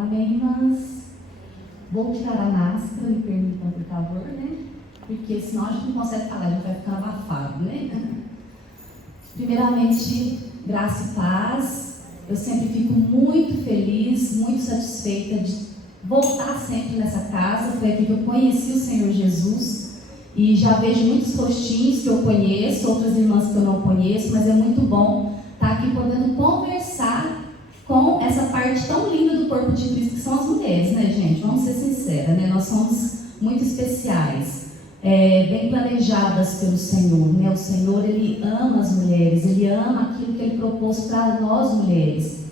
Amém, irmãs? Vou tirar a máscara, me permitam, por favor, né? Porque senão a gente não consegue falar, a gente vai ficar abafado, né? Primeiramente, graça e paz. Eu sempre fico muito feliz, muito satisfeita de voltar sempre nessa casa. Foi aqui que eu conheci o Senhor Jesus e já vejo muitos rostinhos que eu conheço, outras irmãs que eu não conheço, mas é muito bom estar aqui podendo conversar com essa parte tão linda do corpo de Cristo, que são as mulheres, né, gente? Vamos ser sinceras, né? Nós somos muito especiais, bem planejadas pelo Senhor, né? O Senhor, Ele ama as mulheres, Ele ama aquilo que Ele propôs para nós mulheres.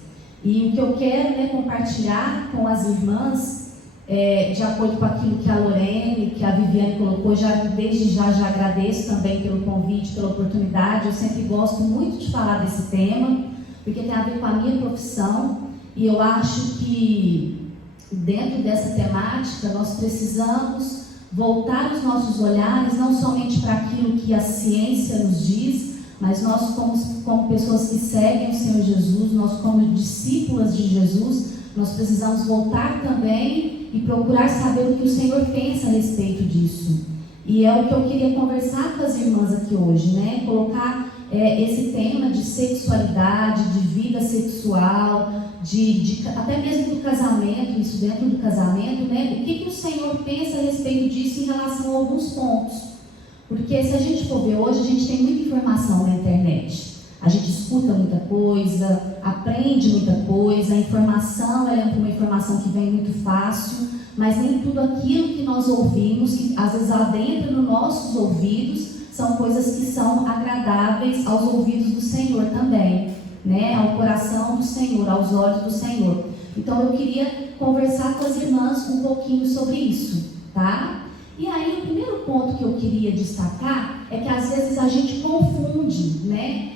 E o que eu quero, né, compartilhar com as irmãs, de acordo com aquilo que a Lorene, que a Viviane colocou, desde já agradeço também pelo convite, pela oportunidade. Eu sempre gosto muito de falar desse tema, porque tem a ver com a minha profissão, e eu acho que dentro dessa temática nós precisamos voltar os nossos olhares não somente para aquilo que a ciência nos diz, mas nós como pessoas que seguem o Senhor Jesus, nós como discípulas de Jesus, nós precisamos voltar também e procurar saber o que o Senhor pensa a respeito disso. E é o que eu queria conversar com as irmãs aqui hoje, né? Colocar esse tema de sexualidade, de vida sexual, até mesmo do casamento, isso dentro do casamento, né? O que o Senhor pensa a respeito disso em relação a alguns pontos. Porque se a gente for ver hoje, a gente tem muita informação na internet. A gente escuta muita coisa, aprende muita coisa, a informação ela é uma informação que vem muito fácil, mas nem tudo aquilo que nós ouvimos, que às vezes adentra nos nossos ouvidos, são coisas que são agradáveis aos ouvidos do Senhor também, né? Ao coração do Senhor, aos olhos do Senhor. Então eu queria conversar com as irmãs um pouquinho sobre isso, tá? E aí o primeiro ponto que eu queria destacar é que às vezes a gente confunde, né?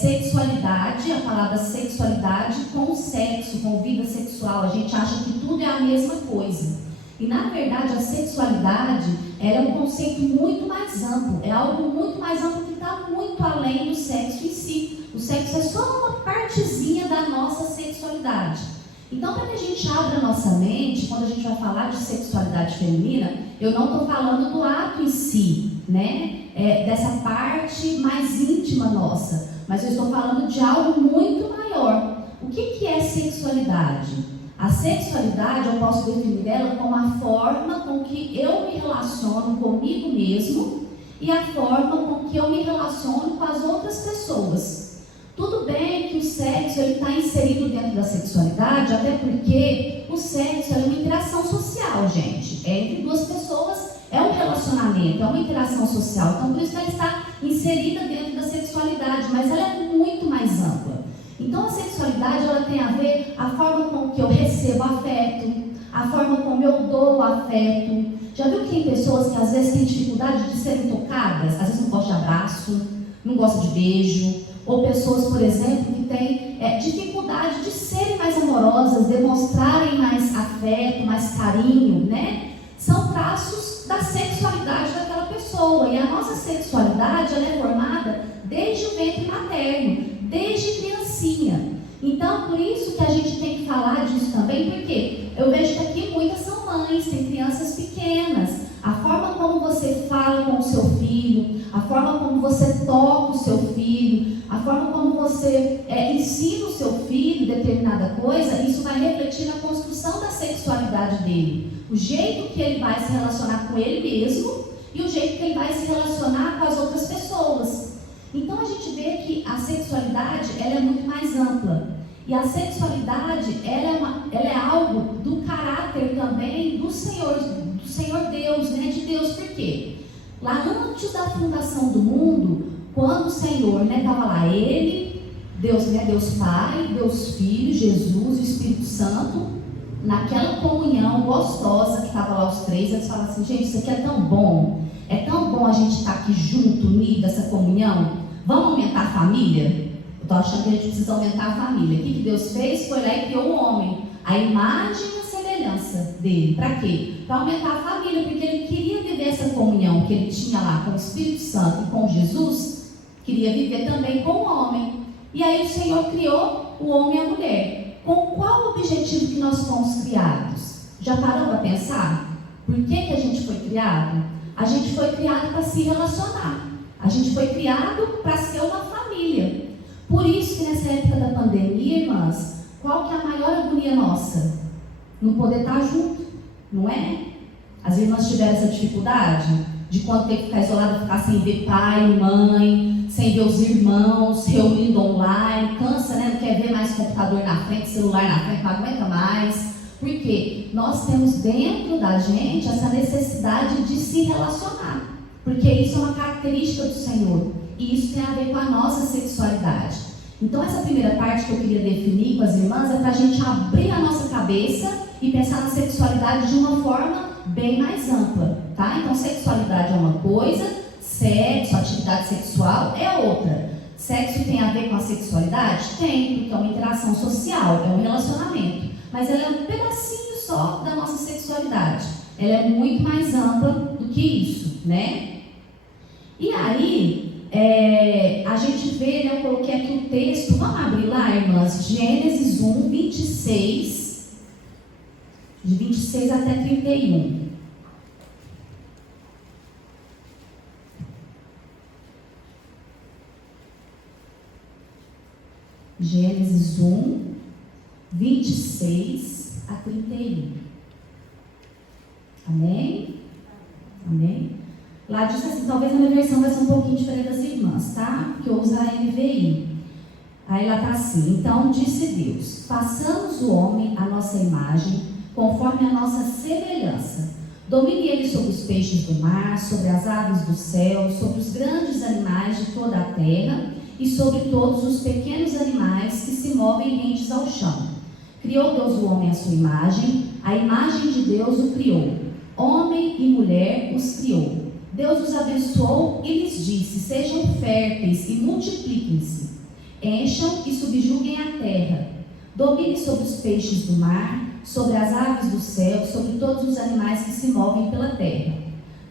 Sexualidade, a palavra sexualidade com sexo, com vida sexual. A gente acha que tudo é a mesma coisa. E na verdade a sexualidade ela é um conceito muito mais amplo, é algo muito mais amplo que está muito além do sexo em si. O sexo é só uma partezinha da nossa sexualidade. Então, para que a gente abra a nossa mente, quando a gente vai falar de sexualidade feminina, eu não estou falando do ato em si, né? Dessa parte mais íntima nossa, mas eu estou falando de algo muito maior. O que é sexualidade? A sexualidade, eu posso definir ela como a forma com que eu me relaciono comigo mesmo e a forma com que eu me relaciono com as outras pessoas. Tudo bem que o sexo está inserido dentro da sexualidade, até porque o sexo é uma interação social, gente. Entre duas pessoas, é um relacionamento, é uma interação social. Então, por isso ela está inserida dentro da sexualidade, mas ela é muito mais ampla. Então, a sexualidade ela tem a ver a forma com que eu recebo afeto, a forma como eu dou afeto. Já viu que tem pessoas que às vezes têm dificuldade de serem tocadas? Às vezes não gostam de abraço, não gostam de beijo. Ou pessoas, por exemplo, que têm dificuldade de serem mais amorosas, demonstrarem mais afeto, mais carinho, né? São traços da sexualidade daquela pessoa. E a nossa sexualidade ela é formada desde o ventre materno, desde criancinha. Então, por isso que a gente tem que falar disso também, porque eu vejo que aqui muitas são mães, tem crianças pequenas. A forma como você fala com o seu filho, a forma como você toca o seu filho, a forma como você ensina o seu filho determinada coisa, isso vai refletir na construção da sexualidade dele. O jeito que ele vai se relacionar com ele mesmo e o jeito que ele vai se relacionar com as outras pessoas. Então a gente vê que a sexualidade ela é muito mais ampla. E a sexualidade ela é algo do caráter também do Senhor Deus, né? De Deus. Por quê? Lá antes da fundação do mundo, quando o Senhor estava lá, Ele, Deus, né, Deus Pai, Deus Filho, Jesus e Espírito Santo, naquela comunhão gostosa que estava lá os três, eles falaram assim, gente, isso aqui é tão bom a gente estar aqui junto, unido, essa comunhão, vamos aumentar a família? Eu estou achando que a gente precisa aumentar a família. O que Deus fez? Foi lá e criou um homem, a imagem e a semelhança dele. Para quê? Para aumentar a família, porque ele queria viver essa comunhão que ele tinha lá com o Espírito Santo e com Jesus, queria viver também com o homem. E aí o Senhor criou o homem e a mulher. com qual objetivo que nós fomos criados? Já parou para pensar? Por que a gente foi criado? A gente foi criado para se relacionar. A gente foi criado para ser uma família. Por isso que nessa época da pandemia, irmãs, qual que é a maior agonia nossa? Não poder estar junto, não é? As irmãs tiveram essa dificuldade de quando ter que ficar isolada, ficar sem ver pai, mãe, sem ver os irmãos, reunindo online, cansa, né? Não quer ver mais computador na frente, celular na frente, não aguenta mais. Porque nós temos dentro da gente essa necessidade de se relacionar. Porque isso é uma característica do Senhor. E isso tem a ver com a nossa sexualidade. Então essa primeira parte que eu queria definir com as irmãs é para a gente abrir a nossa cabeça e pensar na sexualidade de uma forma bem mais ampla, tá? Então sexualidade é uma coisa, sexo, atividade sexual é outra. Sexo tem a ver com a sexualidade? Tem, porque é uma interação social, é um relacionamento. Mas ela é um pedacinho só da nossa sexualidade. Ela é muito mais ampla do que isso, né? E aí, a gente vê, né, eu coloquei aqui o texto, vamos abrir lá, irmãs, Gênesis 1, 26, de 26 até 31. Gênesis 1, 26 a 31. Amém? Amém? Lá diz assim, talvez a minha versão vai ser um pouquinho diferente das irmãs, tá? Porque eu uso a NVI. Aí lá está assim, então disse Deus, façamos o homem à nossa imagem, conforme a nossa semelhança. Domine ele sobre os peixes do mar, sobre as aves do céu, sobre os grandes animais de toda a terra e sobre todos os pequenos animais que se movem rentes ao chão. Criou Deus o homem à sua imagem, a imagem de Deus o criou. Homem e mulher os criou. Deus os abençoou e lhes disse, sejam férteis e multipliquem-se. Encham e subjuguem a terra. Domine sobre os peixes do mar, sobre as aves do céu, sobre todos os animais que se movem pela terra.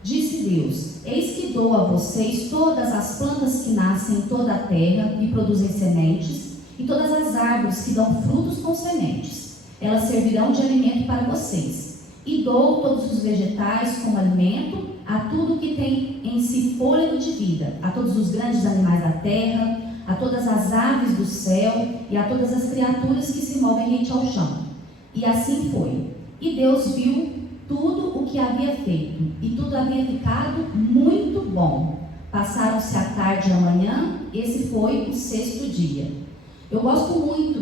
Disse Deus, eis que dou a vocês todas as plantas que nascem em toda a terra e produzem sementes, e todas as árvores que dão frutos com sementes. Elas servirão de alimento para vocês. E dou todos os vegetais como alimento a tudo que tem em si fôlego de vida, a todos os grandes animais da terra, a todas as aves do céu e a todas as criaturas que se movem rente ao chão. E assim foi. E Deus viu tudo o que havia feito, e tudo havia ficado muito bom. Passaram-se a tarde e a manhã, esse foi o sexto dia. Eu gosto muito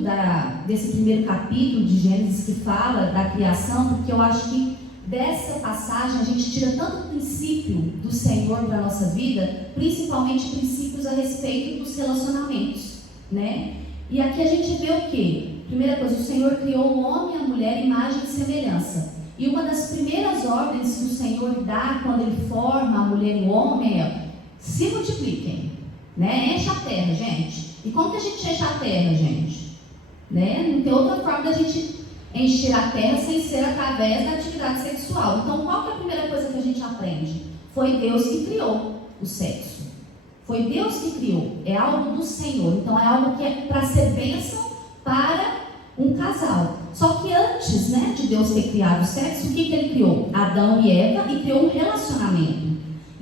desse primeiro capítulo de Gênesis que fala da criação, porque eu acho que dessa passagem a gente tira tanto princípio do Senhor para a nossa vida, principalmente princípios a respeito dos relacionamentos, né? E aqui a gente vê o quê? Primeira coisa, o Senhor criou o homem e a mulher, imagem e semelhança. E uma das primeiras ordens que o Senhor dá quando Ele forma a mulher e o homem é: se multipliquem, né? Encha a terra, gente. E como que a gente enche a terra, gente? Né? Não tem outra forma da gente encher a terra sem ser através da atividade sexual. Então, qual que é a primeira coisa que a gente aprende? Foi Deus que criou o sexo. Foi Deus que criou. É algo do Senhor. Então, é algo que é para ser bênção para um casal. Só que antes, né, de Deus ter criado o sexo, o que Ele criou? Adão e Eva, e criou um relacionamento.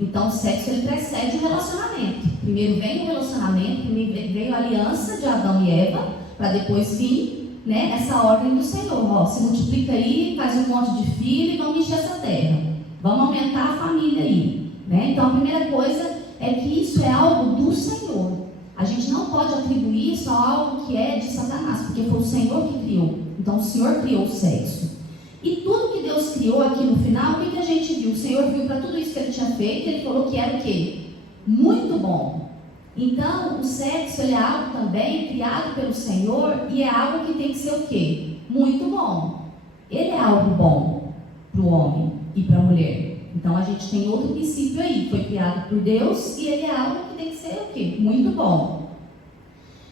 Então, o sexo ele precede o relacionamento. Primeiro vem o relacionamento, primeiro veio a aliança de Adão e Eva, para depois vir, né, essa ordem do Senhor. Ó, se multiplica aí, faz um monte de filho e vamos encher essa terra. Vamos aumentar a família aí. Né? Então, a primeira coisa é que isso é algo do Senhor. A gente não pode atribuir isso a algo que é de Satanás, porque foi o Senhor que criou. Então, o Senhor criou o sexo. E tudo que Deus criou aqui no final, o que a gente viu? O Senhor viu para tudo isso que Ele tinha feito, Ele falou que era o quê? Muito bom. Então, o sexo ele é algo também criado pelo Senhor e é algo que tem que ser o quê? Muito bom. Ele é algo bom para o homem e para a mulher. Então, a gente tem outro princípio aí. Foi criado por Deus e ele é algo que tem que ser o quê? Muito bom.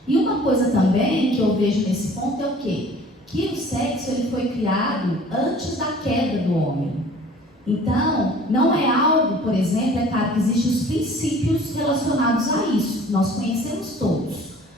E uma coisa também que eu vejo nesse ponto é o quê? Que o sexo ele foi criado antes da queda do homem. Então, não é algo, por exemplo, é claro que existem os princípios relacionados a isso. Nós conhecemos todos.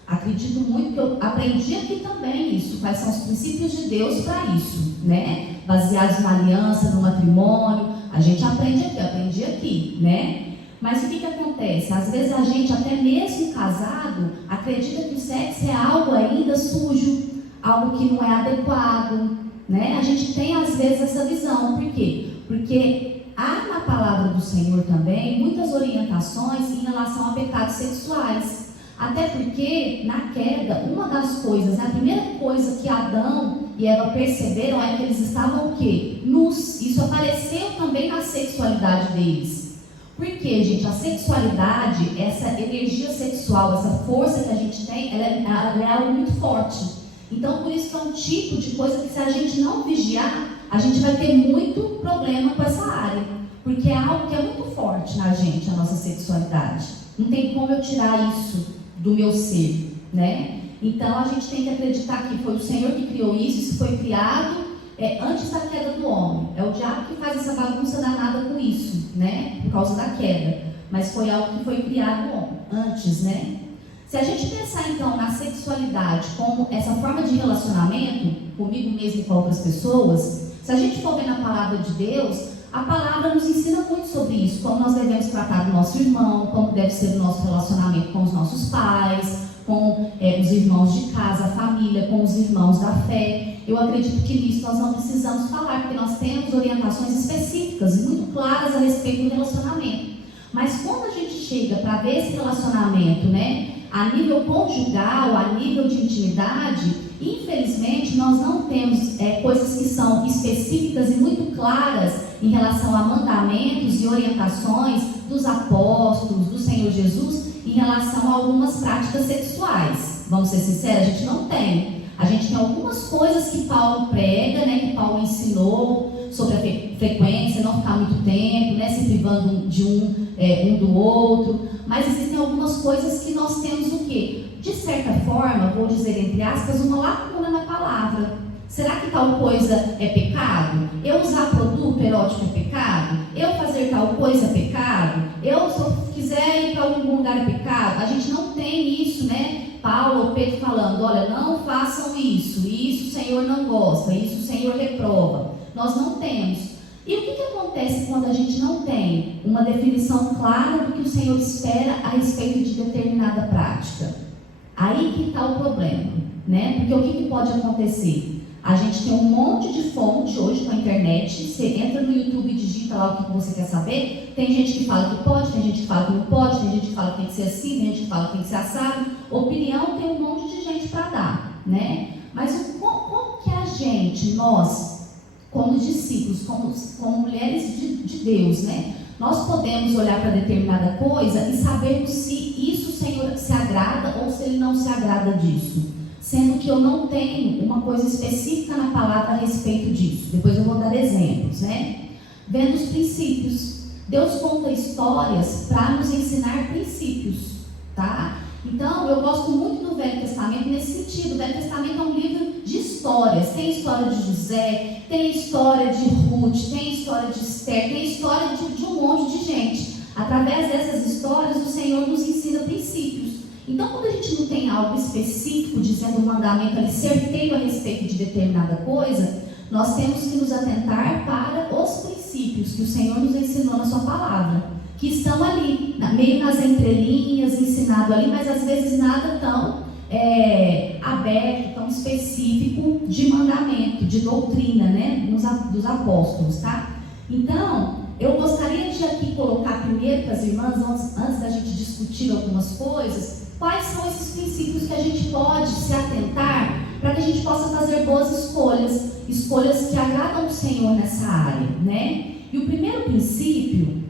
Acredito muito que eu aprendi aqui também isso, quais são os princípios de Deus para isso, né? Baseados na aliança, no matrimônio, a gente aprende aqui, aprendi aqui, né? Mas o que acontece? Às vezes a gente, até mesmo casado, acredita que o sexo é algo ainda sujo, algo que não é adequado, né? A gente tem às vezes essa visão, por quê? Porque há na palavra do Senhor também muitas orientações em relação a pecados sexuais. Até porque, na queda, uma das coisas, a primeira coisa que Adão e Eva perceberam é que eles estavam o quê? Nus. Isso apareceu também na sexualidade deles. Porque, gente, a sexualidade, essa energia sexual, essa força que a gente tem, ela é algo muito forte. Então, por isso que é um tipo de coisa que, se a gente não vigiar, a gente vai ter muito problema com essa área. Porque é algo que é muito forte na gente, a nossa sexualidade. Não tem como eu tirar isso do meu ser, né? Então a gente tem que acreditar que foi o Senhor que criou isso foi criado antes da queda do homem. É o diabo que faz essa bagunça danada com isso, né? Por causa da queda. Mas foi algo que foi criado antes, né? Se a gente pensar então na sexualidade como essa forma de relacionamento, comigo mesmo e com outras pessoas, se a gente for ver na palavra de Deus, a palavra nos ensina muito sobre isso, como nós devemos tratar do nosso irmão, como deve ser o nosso relacionamento com os nossos pais, com os irmãos de casa, a família, com os irmãos da fé. Eu acredito que nisso nós não precisamos falar, porque nós temos orientações específicas e muito claras a respeito do relacionamento. Mas quando a gente chega para ver esse relacionamento, né, a nível conjugal, a nível de intimidade, infelizmente nós não temos coisas que são específicas e muito claras em relação a mandamentos e orientações dos apóstolos, do Senhor Jesus, em relação a algumas práticas sexuais. Vamos ser sinceros, a gente não tem. A gente tem algumas coisas que Paulo prega, né, que Paulo ensinou sobre a frequência, não ficar muito tempo, né, se privando de um do outro. Mas existem algumas coisas que nós temos o quê? De certa forma, vou dizer entre aspas, uma lacuna na palavra. Será que tal coisa é pecado? Eu usar produto erótico é pecado? Eu fazer tal coisa é pecado? Eu, se eu quiser ir para algum lugar, é pecado? A gente não tem isso, né? Paulo ou Pedro falando, olha, não façam isso o Senhor não gosta, isso o Senhor reprova. Nós não temos. E o que acontece quando a gente não tem uma definição clara do que o Senhor espera a respeito de determinada prática? Aí que está o problema, né? Porque o que pode acontecer? A gente tem um monte de fonte hoje com a internet, você entra no YouTube e digita lá o que você quer saber, tem gente que fala que pode, tem gente que fala que não pode, tem gente que fala que tem que ser assim, tem gente que fala que tem que ser assado. Opinião tem um monte de gente para dar, né? Mas como que a gente, nós, como discípulos, como mulheres de Deus, né? Nós podemos olhar para determinada coisa e sabermos se isso o Senhor se agrada ou se Ele não se agrada disso. Sendo que eu não tenho uma coisa específica na palavra a respeito disso. Depois eu vou dar exemplos, né? Vendo os princípios. Deus conta histórias para nos ensinar princípios, tá? Então, eu gosto muito do Velho Testamento nesse sentido. O Velho Testamento é um livro de histórias. Tem história de José, tem história de Ruth, tem história de Esther, tem história de um monte de gente. Através dessas histórias, o Senhor nos ensina princípios. Então, quando a gente não tem algo específico, dizendo um mandamento ali certeiro a respeito de determinada coisa, nós temos que nos atentar para os princípios que o Senhor nos ensinou na sua palavra, que estão ali, meio nas entrelinhas, ensinado ali, mas às vezes nada tão aberto, tão específico de mandamento, de doutrina, né, dos apóstolos, tá? Então, eu gostaria de aqui colocar primeiro para as irmãs, antes da gente discutir algumas coisas, quais são esses princípios que a gente pode se atentar para que a gente possa fazer boas escolhas que agradam o Senhor nessa área, né? E o primeiro princípio,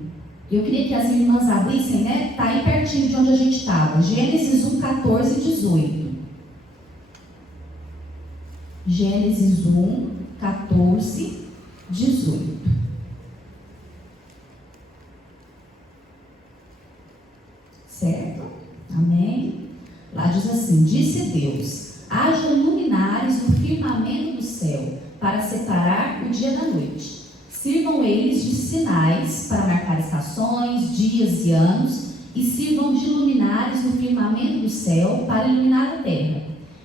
eu queria que as irmãs abrissem, né? Está aí pertinho de onde a gente estava, Gênesis 1, 14 e 18. Gênesis 1, 14, 18. Certo? Amém? Lá diz assim, disse Deus, haja luminares no firmamento do céu, para separar o dia da noite. Sirvam eles de sinais para marcar estações, dias e anos, e sirvam de luminares no firmamento do céu para iluminar a terra.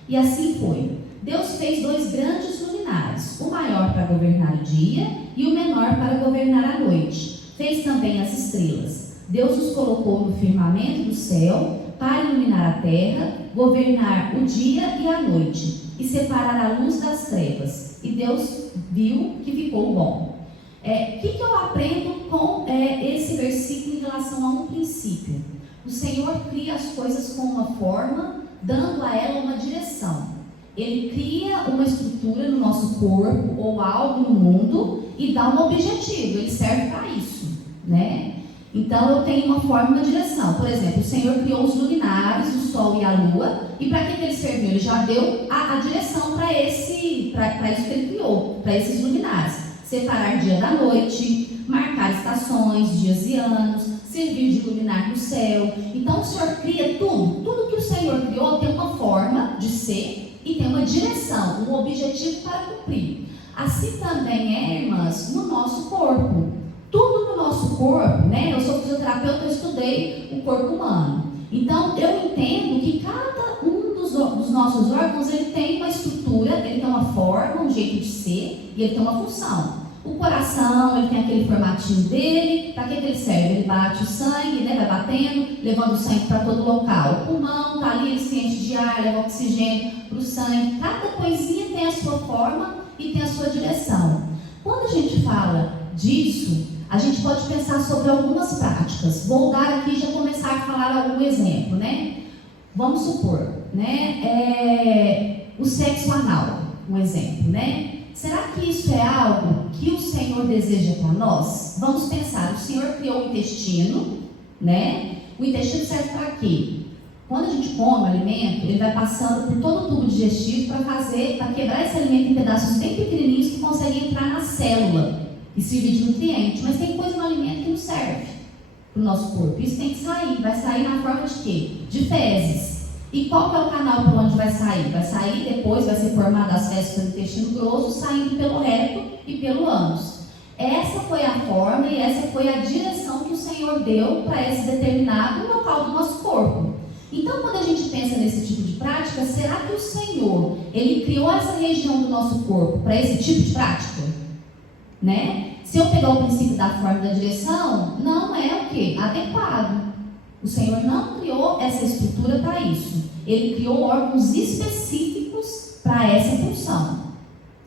E assim foi. Deus fez 2 grandes luminares, o maior para governar o dia e o menor para governar a noite. Fez também as estrelas. Deus os colocou no firmamento do céu para iluminar a terra, governar o dia e a noite, e separar a luz das trevas. E Deus viu que ficou bom. O que eu aprendo com esse versículo em relação a um princípio? O Senhor cria as coisas com uma forma, dando a ela uma direção. Ele cria uma estrutura no nosso corpo ou algo no mundo e dá um objetivo, ele serve para isso, né? Então eu tenho uma forma, uma direção. Por exemplo, o Senhor criou os luminares, o sol e a lua, e para que ele serviu? Ele já deu a direção para isso que ele criou, para esses luminares. Separar dia da noite, marcar estações, dias e anos, servir de luminar no céu. Então o Senhor cria tudo que o Senhor criou tem uma forma de ser e tem uma direção, um objetivo para cumprir. Assim também irmãs, no nosso corpo. Tudo no nosso corpo, né? Eu sou fisioterapeuta, eu estudei o corpo humano. Então, eu entendo que cada um dos nossos órgãos, ele tem uma estrutura, ele tem uma forma, um jeito de ser, e ele tem uma função. O coração, ele tem aquele formatinho dele, para que ele serve? Ele bate o sangue, né? Vai batendo, levando o sangue para todo local. O pulmão está ali, ele se enche de ar, leva oxigênio para o sangue. Cada coisinha tem a sua forma e tem a sua direção. Quando a gente fala disso, a gente pode pensar sobre algumas práticas. Vou dar aqui e já começar a falar algum exemplo, né? Vamos supor, né? O sexo anal, um exemplo, né? Será que isso é algo que o Senhor deseja para nós? Vamos pensar, o Senhor criou o intestino, né? O intestino serve para quê? Quando a gente come o alimento, ele vai passando por todo o tubo digestivo para quebrar esse alimento em pedaços bem pequenininhos que conseguem entrar na célula e servir de nutriente. Mas tem coisa no alimento que não serve para o nosso corpo. Isso tem que sair. Vai sair na forma de quê? De fezes. E qual que é o canal por onde vai sair? Vai sair depois, vai ser formado as fezes pelo intestino grosso, saindo pelo reto e pelo ânus. Essa foi a forma e essa foi a direção que o Senhor deu para esse determinado local do nosso corpo. Então, quando a gente pensa nesse tipo de prática, será que o Senhor, ele criou essa região do nosso corpo para esse tipo de prática? Né? Se eu pegar o princípio da forma e da direção, não é o quê? Adequado. O Senhor não criou essa estrutura para isso. Ele criou órgãos específicos para essa função,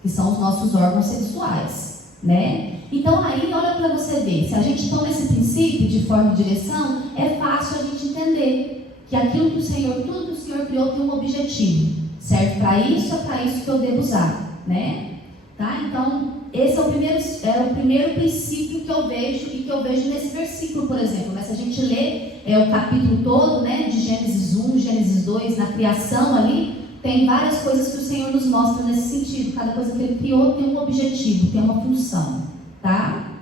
que são os nossos órgãos sexuais, né? Então aí, olha para você ver, se a gente toma esse princípio de forma e direção, é fácil a gente entender que aquilo que o Senhor, tudo que o Senhor criou tem um objetivo. Serve para isso, é para isso que eu devo usar, né? Tá? Então, esse é o primeiro princípio que eu vejo e que eu vejo nesse versículo, por exemplo. Mas se a gente lê o capítulo todo, né, de Gênesis 1, Gênesis 2, na criação ali, tem várias coisas que o Senhor nos mostra nesse sentido. Cada coisa que Ele criou tem um objetivo, tem uma função, tá?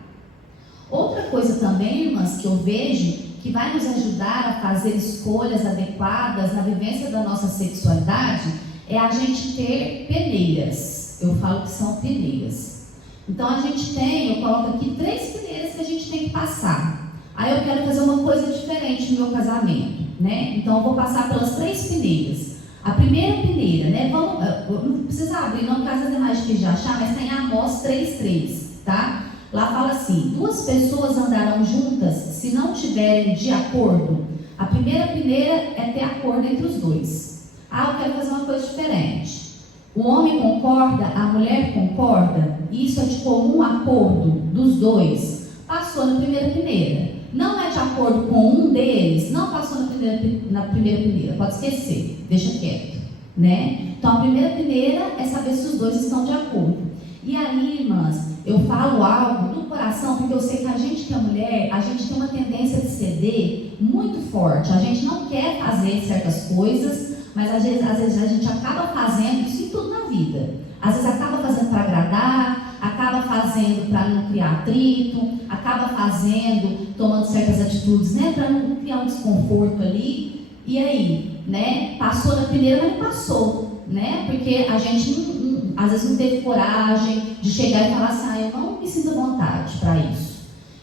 Outra coisa também, irmãs, que eu vejo que vai nos ajudar a fazer escolhas adequadas na vivência da nossa sexualidade é a gente ter peneiras. Eu falo que são peneiras. Então a gente eu coloco aqui 3 peneiras que a gente tem que passar. Aí eu quero fazer uma coisa diferente no meu casamento, né? Então eu vou passar pelas 3 peneiras. A primeira peneira, né? Não precisa abrir, não, caso as demais que já achar, mas tem Amós 3:3, tá? Lá fala assim: 2 pessoas andarão juntas se não tiverem de acordo. A primeira peneira é ter acordo entre os 2. Ah, eu quero fazer uma coisa diferente. O homem concorda, a mulher concorda, isso é de comum acordo dos 2. Passou na primeira peneira. Não é de acordo com um deles, não passou na primeira peneira, pode esquecer, deixa quieto, né? Então a primeira peneira é saber se os 2 estão de acordo. E aí, irmãs, eu falo algo do coração, porque eu sei que a gente que é mulher, a gente tem uma tendência de ceder muito forte. A gente não quer fazer certas coisas, mas às vezes a gente acaba fazendo isso em tudo na vida. Às vezes acaba fazendo para agradar, acaba fazendo para não criar atrito, acaba fazendo, tomando certas atitudes, né, para não criar um desconforto ali. E aí, né, passou na primeira, mas não passou, né, porque a gente às vezes não teve coragem de chegar e falar assim: eu não me sinto à vontade para isso.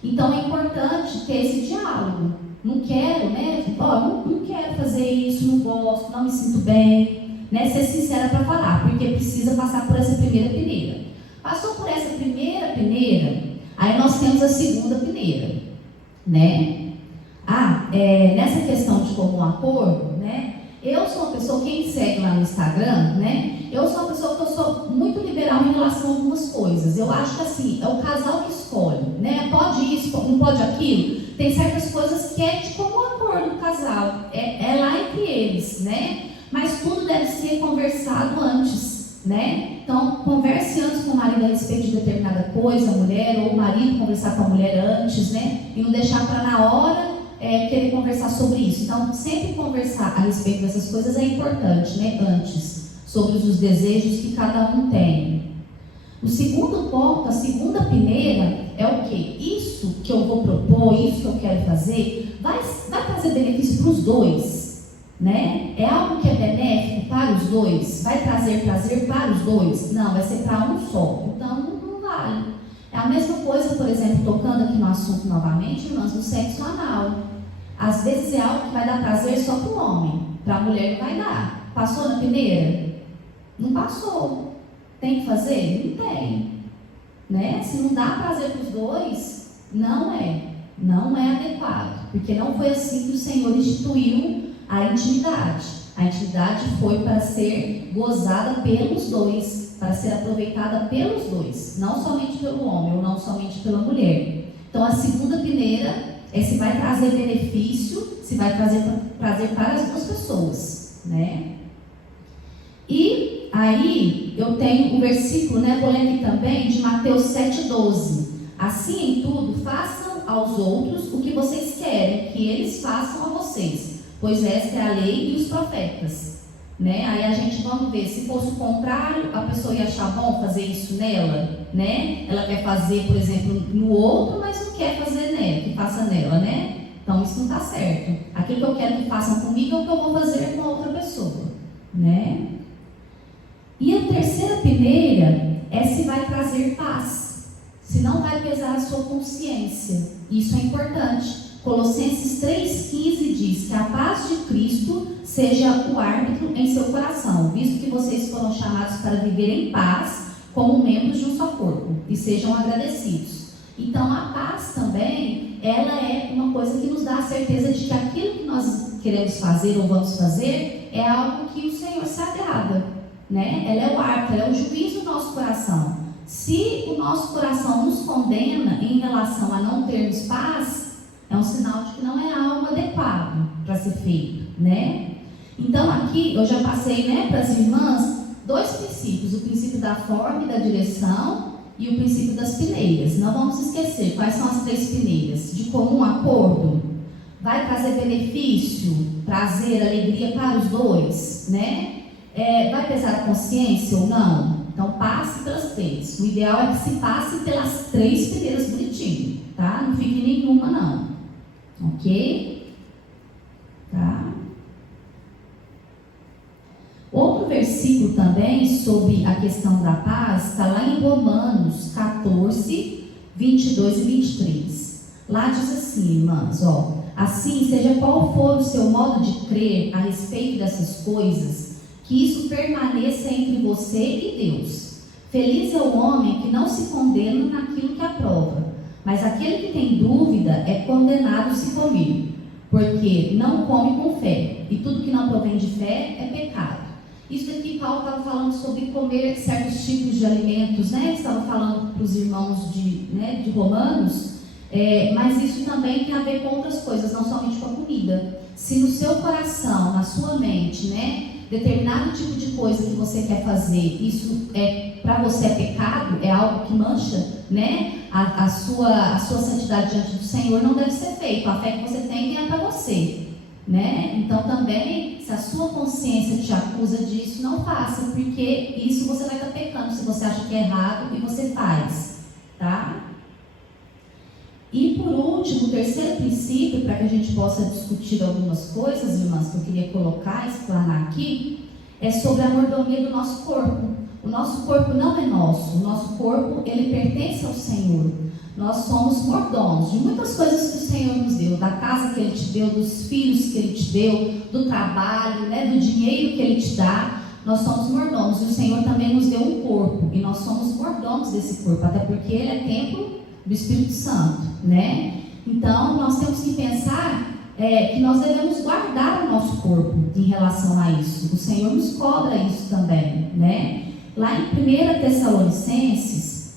Então é importante ter esse diálogo, não quero, né? Não quero fazer isso, não gosto, não me sinto bem, né? Ser sincera para falar, porque precisa passar por essa primeira peneira. Passou por essa primeira peneira, aí nós temos a segunda peneira, né? Nessa questão de comum acordo, né? Eu sou uma pessoa, quem me segue lá no Instagram, né? Eu sou uma pessoa que eu sou muito liberal em relação a algumas coisas. Eu acho que assim, é o casal que escolhe, né? Pode isso, não pode aquilo. Tem certas coisas que é de comum acordo do casal, é lá entre eles, né? Mas tudo deve ser conversado antes, né? Então, converse antes com o marido a respeito de determinada coisa, a mulher, ou o marido conversar com a mulher antes, né? E não deixar para na hora querer conversar sobre isso. Então, sempre conversar a respeito dessas coisas é importante, né? Antes, sobre os desejos que cada um tem. O segundo ponto, a segunda peneira, é o quê? Isso que eu vou propor, isso que eu quero fazer, vai trazer benefício para os dois, né? É algo que é benéfico para os dois? Vai trazer prazer para os dois? Não, vai ser para um só. Então, não vale. É a mesma coisa, por exemplo, tocando aqui no assunto novamente, irmãs, do sexo anal. Às vezes é algo que vai dar prazer só para o homem, para a mulher não vai dar. Passou na peneira? Não passou. Tem que fazer? Não tem. Né? Se não dá prazer para os dois, não é adequado, porque não foi assim que o Senhor instituiu a intimidade. A intimidade foi para ser gozada pelos dois, para ser aproveitada pelos dois, não somente pelo homem ou não somente pela mulher. Então a segunda peneira é se vai trazer benefício, se vai trazer prazer para as duas pessoas, né? E aí eu tenho um versículo, né? Vou ler aqui também de Mateus 7,12. Assim em tudo, façam aos outros o que vocês querem que eles façam a vocês, pois esta é a lei e os profetas, né? Aí a gente vamos ver, se fosse o contrário, a pessoa ia achar bom fazer isso nela, né? Ela quer fazer, por exemplo, no outro, mas não quer fazer nela, que faça nela, né? Então isso não está certo. Aquilo que eu quero que façam comigo é o que eu vou fazer com a outra pessoa, né? E a terceira peneira é se vai trazer paz, se não vai pesar a sua consciência. Isso é importante. Colossenses 3,15 diz que a paz de Cristo seja o árbitro em seu coração, visto que vocês foram chamados para viver em paz como membros de um só corpo, e sejam agradecidos. Então a paz também, ela é uma coisa que nos dá a certeza de que aquilo que nós queremos fazer ou vamos fazer é algo que o Senhor se agrada, né? Ela é o árbitro, ela é o juiz do nosso coração. Se o nosso coração nos condena em relação a não termos paz, é um sinal de que não é algo adequado para ser feito, né? Então aqui eu já passei, né, para as irmãs 2 princípios, o princípio da forma e da direção e o princípio das peneiras. Não vamos esquecer quais são as 3 peneiras. De comum acordo, vai trazer benefício, prazer, alegria para os dois, né? Vai pesar a consciência ou não? Então passe pelas 3. O ideal é que se passe pelas 3 peneiras bonitinho, tá? Não fique nenhuma não. Ok? Tá? Outro versículo também sobre a questão da paz está lá em Romanos 14, 22 e 23. Lá diz assim, irmãs, assim, seja qual for o seu modo de crer a respeito dessas coisas, que isso permaneça entre você e Deus. Feliz é o homem que não se condena naquilo que aprova, mas aquele que tem dúvida é condenado se comer, porque não come com fé, e tudo que não provém de fé é pecado. Isso aqui Paulo estava falando sobre comer certos tipos de alimentos, né? Estava falando para os irmãos de Romanos, mas isso também tem a ver com outras coisas, não somente com a comida. Se no seu coração, na sua mente, né, determinado tipo de coisa que você quer fazer, isso para você é pecado, é algo que mancha, né, a sua santidade diante do Senhor, não deve ser feito. A fé que você tem é para você, né? Então também, se a sua consciência te acusa disso, não faça, porque isso você vai estar pecando se você acha que é errado e você faz, tá? E por último, o terceiro princípio, para que a gente possa discutir algumas coisas, irmãs, que eu queria colocar, explanar aqui, é sobre a mordomia do nosso corpo. O nosso corpo não é nosso, o nosso corpo, ele pertence ao Senhor. Nós somos mordomos de muitas coisas que o Senhor nos deu, da casa que Ele te deu, dos filhos que Ele te deu, do trabalho, né, do dinheiro que Ele te dá. Nós somos mordomos e o Senhor também nos deu um corpo e nós somos mordomos desse corpo, até porque Ele é templo do Espírito Santo, né? Então nós temos que pensar que nós devemos guardar o nosso corpo em relação a isso. O Senhor nos cobra isso também, né? Lá em 1 Tessalonicenses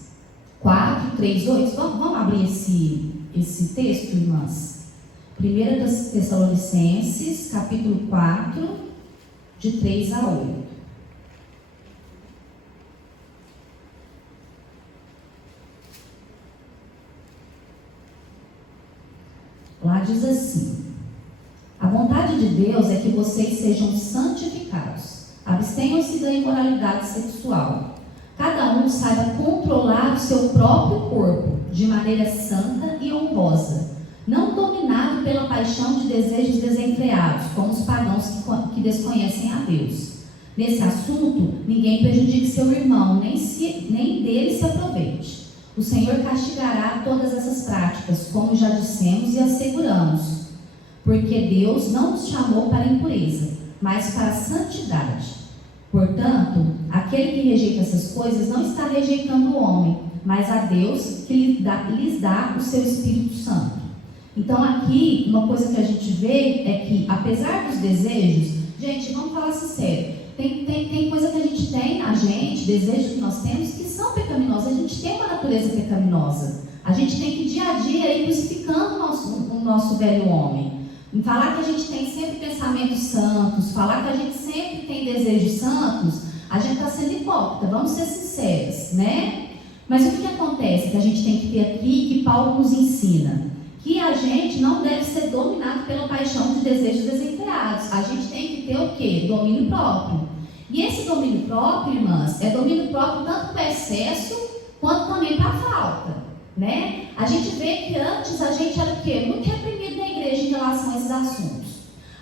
4, 3, 8, vamos abrir esse texto, irmãs? 1 Tessalonicenses, capítulo 4, de 3 a 8. Lá diz assim: a vontade de Deus é que vocês sejam santificados, abstenham-se da imoralidade sexual. Cada um saiba controlar o seu próprio corpo de maneira santa e honrosa, não dominado pela paixão de desejos desenfreados, como os pagãos que desconhecem a Deus. Nesse assunto, ninguém prejudique seu irmão, nem dele se aproveite. O Senhor castigará todas essas práticas, como já dissemos e asseguramos, porque Deus não nos chamou para a impureza, mas para a santidade. Portanto, aquele que rejeita essas coisas não está rejeitando o homem, mas a Deus que lhes dá o seu Espírito Santo. Então aqui, uma coisa que a gente vê é que, apesar dos desejos, gente, vamos falar sincero, tem coisa que a gente tem na gente, desejos que nós temos, que são pecaminosos. A gente tem uma natureza pecaminosa. A gente tem que dia a dia ir crucificando o nosso velho homem. Falar que a gente tem sempre pensamentos santos, falar que a gente sempre tem desejos santos, a gente está sendo hipócrita, vamos ser sinceros, né? Mas o que acontece que a gente tem que ter aqui, que Paulo nos ensina? Que a gente não deve ser dominado pela paixão de desejos desenfreados. A gente tem que ter o quê? Domínio próprio. E esse domínio próprio, irmãs, é domínio próprio tanto para excesso, quanto também para falta, né? A gente vê que antes a gente era o quê? Muito reprimido na igreja em relação a esses assuntos.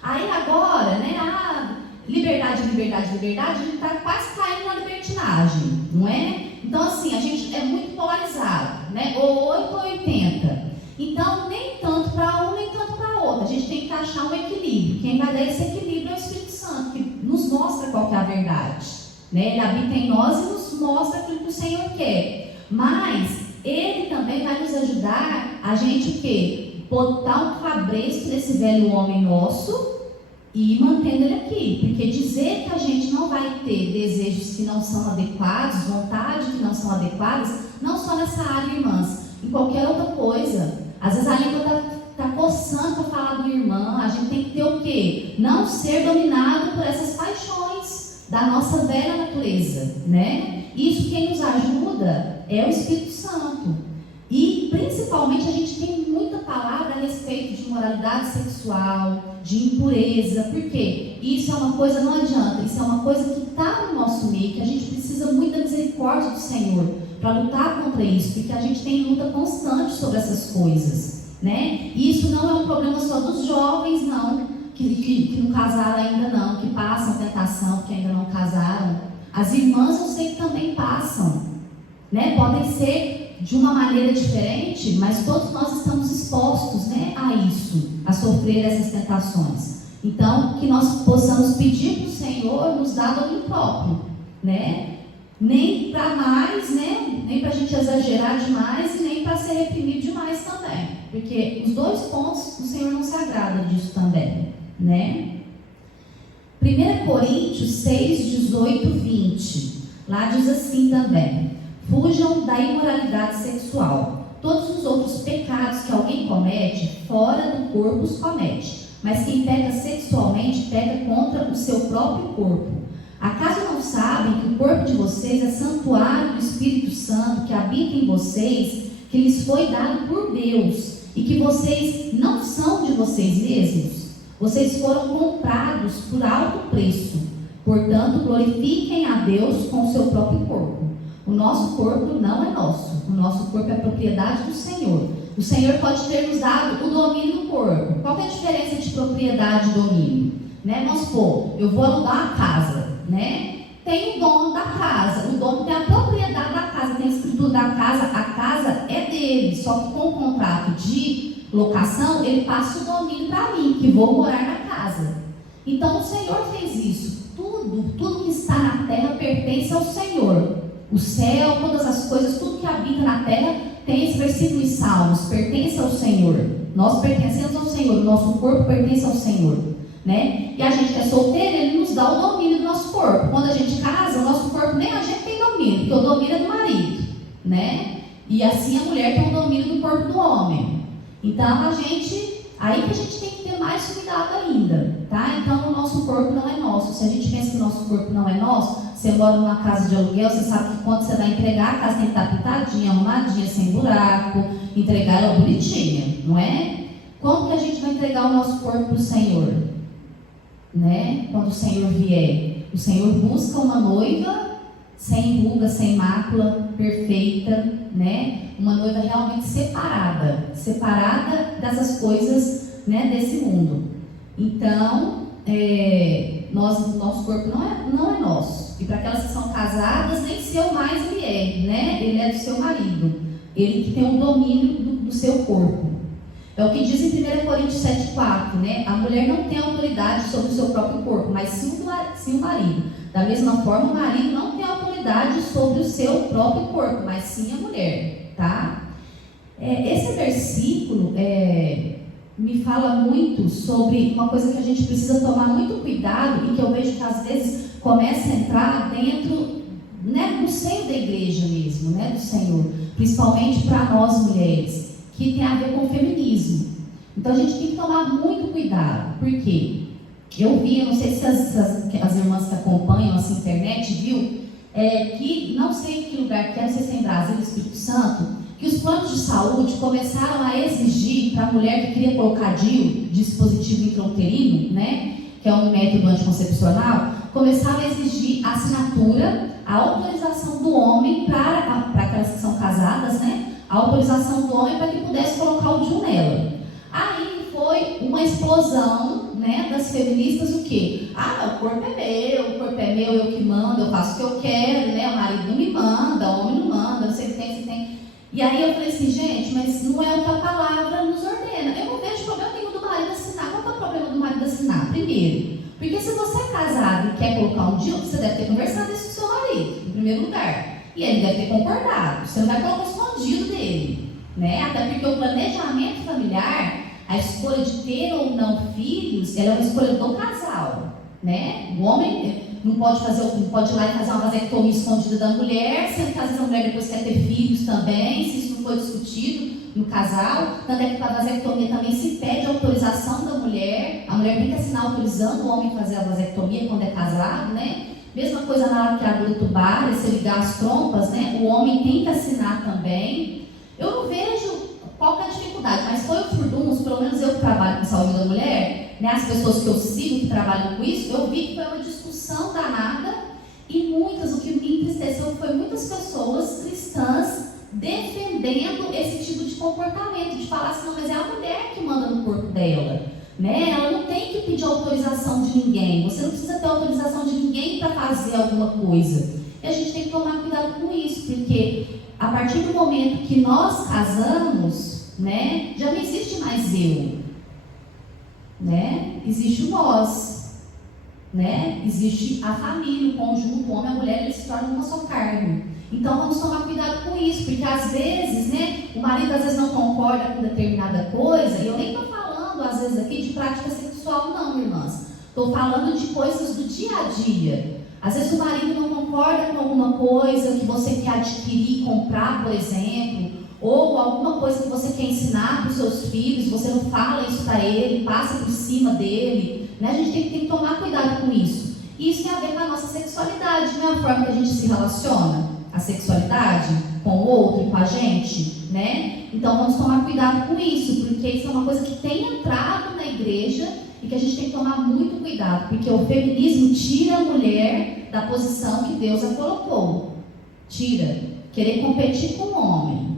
Aí agora, né? Liberdade, liberdade, liberdade, a gente está quase caindo na libertinagem, não é? Então assim, a gente é muito polarizado, né? Ou 8 ou 80. Então, nem tanto para um, nem tanto para outro. A gente tem que achar um equilíbrio. Quem vai dar esse equilíbrio é o Espírito Santo, que nos mostra qual que é a verdade, né? Ele habita em nós e nos mostra aquilo que o Senhor quer. Mas Ele também vai nos ajudar a gente o quê? Botar um cabresto nesse velho homem nosso e ir mantendo ele aqui. Porque dizer que a gente não vai ter desejos que não são adequados, vontades que não são adequadas, não só nessa área, irmãs, em qualquer outra coisa. Às vezes a língua está coçando para falar do irmão. A gente tem que ter o quê? Não ser dominado por essas paixões da nossa velha natureza, né? Isso quem nos ajuda é o Espírito Santo. E principalmente a gente tem muita palavra a respeito de moralidade sexual, de impureza, porque isso é uma coisa, não adianta, isso é uma coisa que está no nosso meio, que a gente precisa muito da misericórdia do Senhor para lutar contra isso, porque a gente tem luta constante sobre essas coisas, né? E isso não é um problema só dos jovens, não, que não casaram ainda não, que passam tentação, que ainda não casaram. As irmãs eu sei que também passam, né? Podem ser de uma maneira diferente, mas todos nós estamos expostos, né, a isso, a sofrer essas tentações. Então, que nós possamos pedir para o Senhor nos dar domínio próprio, né? Nem para mais, né? Nem para a gente exagerar demais e nem para ser reprimido demais também, porque os dois pontos o Senhor não se agrada disso também, né? 1 Coríntios 6, 18, 20, lá diz assim também: fujam da imoralidade sexual. Todos os outros pecados que alguém comete, fora do corpo os comete, mas quem peca sexualmente, peca contra o seu próprio corpo. Acaso não sabem que o corpo de vocês é santuário do Espírito Santo que habita em vocês, que lhes foi dado por Deus, e que vocês não são de vocês mesmos? Vocês foram comprados por alto preço. Portanto, glorifiquem a Deus com o seu próprio corpo. O nosso corpo não é nosso. O nosso corpo é propriedade do Senhor. O Senhor pode ter nos dado o domínio do corpo. Qual é a diferença de propriedade e domínio? Né? Vamos supor, eu vou alugar uma casa, né? tem o dono da casa, o dono tem a propriedade da casa, tem a escritura da casa, a casa é dele, só que com o contrato de locação, ele passa o domínio para mim, que vou morar na casa. Então o Senhor fez isso, tudo que está na terra pertence ao Senhor, o céu, todas as coisas, tudo que habita na terra, tem esse versículo em Salmos, pertence ao Senhor, nós pertencemos ao Senhor, o nosso corpo pertence ao Senhor, né? E a gente que é solteiro, ele nos dá o domínio do nosso corpo. Quando a gente casa, o nosso corpo nem a gente tem domínio, porque o domínio é do marido, né? E assim a mulher tem o domínio do corpo do homem. Então aí que a gente tem que ter mais cuidado ainda, tá? Então o nosso corpo não é nosso. Se a gente pensa que o nosso corpo não é nosso, você mora numa casa de aluguel, você sabe que quando você vai entregar, a casa tem que estar pintadinha, arrumadinha, sem buraco, entregar ela bonitinha, não é? Como que a gente vai entregar o nosso corpo para o Senhor? Né? Quando o Senhor vier, o Senhor busca uma noiva sem ruga, sem mácula, perfeita, né? Uma noiva realmente separada dessas coisas, né, desse mundo. Então, nosso corpo não é nosso. E para aquelas que são casadas, nem seu mais ele é, né? Ele é do seu marido. Ele que tem o domínio do seu corpo. É o que diz em 1 Coríntios 7,4, né? A mulher não tem autoridade sobre o seu próprio corpo, mas sim o marido. Da mesma forma, o marido não tem autoridade sobre o seu próprio corpo, mas sim a mulher, tá? Esse versículo me fala muito sobre uma coisa que a gente precisa tomar muito cuidado e que eu vejo que às vezes começa a entrar dentro, né, no seio da igreja mesmo, né, do Senhor, principalmente para nós mulheres, que tem a ver com o feminismo. Então a gente tem que tomar muito cuidado, porque eu não sei se as irmãs que acompanham essa internet viu, que não sei em que lugar que é, não sei se é em Brasília, Espírito Santo, que os planos de saúde começaram a exigir para a mulher que queria colocar DIU, dispositivo intrauterino, né, que é um método anticoncepcional, começaram a exigir a assinatura, a autorização do homem para aquelas que são casadas, né, a autorização do homem para que pudesse colocar o DIU nela. Aí foi uma explosão, né, das feministas, o quê? O corpo é meu, eu que mando, eu faço o que eu quero, né, o marido não me manda, o homem não manda, não sei o que tem. E aí eu falei assim, gente, mas não é o que a palavra nos ordena. Eu não vejo problema nenhum do marido assinar. Qual que é o problema do marido assinar? Primeiro, porque se você é casado e quer colocar um DIU, você deve ter conversado isso com o seu marido, em primeiro lugar. E ele deve ter concordado, você não vai colocar escondido dele, né? Até porque o planejamento familiar, a escolha de ter ou não filhos, ela é uma escolha do casal, né? O homem não pode ir lá e fazer uma vasectomia escondida da mulher, sendo que às vezes a mulher depois quer ter filhos também, se isso não foi discutido no casal. Tanto é que para a vasectomia também se pede autorização da mulher, a mulher tem que assinar autorizando o homem a fazer a vasectomia quando é casado, né? Mesma coisa na hora que a agulha tubar, se ligar as trompas, né? O homem tem que assinar também. Eu não vejo qual que é a dificuldade, mas foi o furdunço, pelo menos eu que trabalho com saúde da mulher, né? As pessoas que eu sigo que trabalham com isso, eu vi que foi uma discussão danada e o que me entristeceu foi muitas pessoas cristãs defendendo esse tipo de comportamento, de falar assim, não, mas é a mulher que manda no corpo dela, né? Ela não tem que pedir autorização de ninguém, você não precisa ter autorização de ninguém para fazer alguma coisa. E a gente tem que tomar cuidado com isso, porque a partir do momento que nós casamos, né, já não existe mais eu, né? Existe o nós, né? Existe a família, o conjunto, o homem e a mulher, eles se tornam uma só carne. Então vamos tomar cuidado com isso, porque às vezes, né, o marido às vezes não concorda com determinada coisa, e eu nem estou falando às vezes aqui de prática sexual não, irmãs. Estou falando de coisas do dia a dia. Às vezes o marido não concorda com alguma coisa que você quer adquirir, comprar, por exemplo, ou alguma coisa que você quer ensinar para os seus filhos, você não fala isso para ele, passa por cima dele, né? A gente tem que tomar cuidado com isso. E isso tem a ver com a nossa sexualidade, não é a forma que a gente se relaciona, a sexualidade, com o outro e com a gente, né? Então vamos tomar cuidado com isso, porque isso é uma coisa que tem entrado na igreja e que a gente tem que tomar muito cuidado, porque o feminismo tira a mulher da posição que Deus a colocou. Tira. Querer competir com o homem.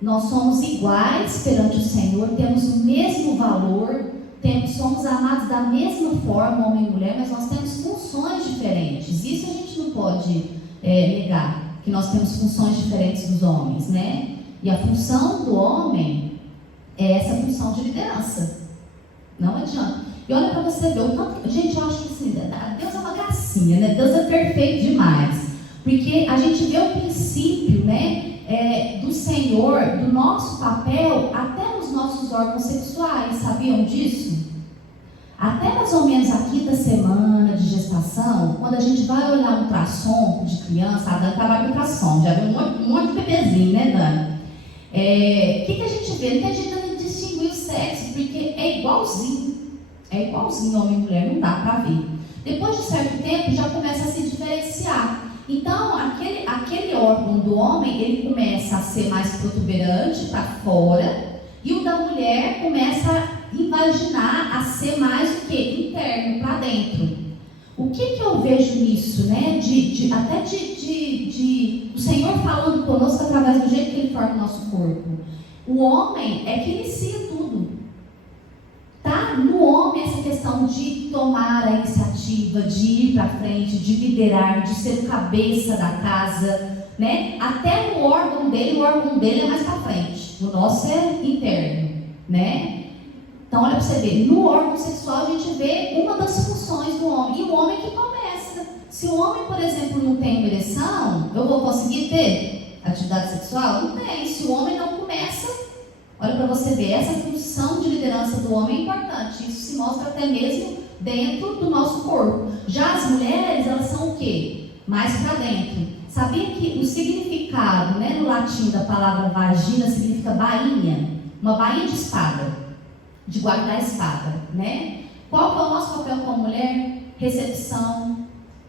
Nós somos iguais perante o Senhor, temos o mesmo valor, somos amados da mesma forma, homem e mulher, mas nós temos funções diferentes. Isso a gente não pode negar, que nós temos funções diferentes dos homens, né? E a função do homem é essa função de liderança. Não adianta. E olha para você ver o tanto. Gente, eu acho que assim, Deus é uma gracinha, né? Deus é perfeito demais. Porque a gente vê o princípio, né? Do Senhor, do nosso papel, até nos nossos órgãos sexuais. Sabiam disso? Até mais ou menos a 5ª semana de gestação, quando a gente vai olhar um ultrassom de criança, a Dani trabalha com ultrassom, já viu um monte de bebezinho, né, Dani? O que a gente vê? Não tem jeito de distinguir o sexo, porque é igualzinho homem e mulher, não dá para ver. Depois de certo tempo já começa a se diferenciar. Então aquele órgão do homem, ele começa a ser mais protuberante para fora, e o da mulher começa a imaginar a ser mais o que? Interno, para dentro. O que eu vejo nisso, né? O Senhor falando conosco através do jeito que Ele forma o nosso corpo. O homem é que inicia tudo. Tá? No homem essa questão de tomar a iniciativa, de ir para frente, de liderar, de ser o cabeça da casa, né? Até o órgão dele é mais para frente. O nosso é interno, né? Então olha para você ver, no órgão sexual a gente vê uma das funções do homem, e o homem que começa. Se o homem, por exemplo, não tem uma ereção, eu vou conseguir ter atividade sexual? Não tem. Se o homem não começa, olha para você ver, essa função de liderança do homem é importante. Isso se mostra até mesmo dentro do nosso corpo. Já as mulheres, elas são o quê? Mais para dentro. Sabia que o significado, né, no latim da palavra vagina significa bainha? Uma bainha de espada. De guardar a espada, né? Qual que é o nosso papel como mulher? Recepção,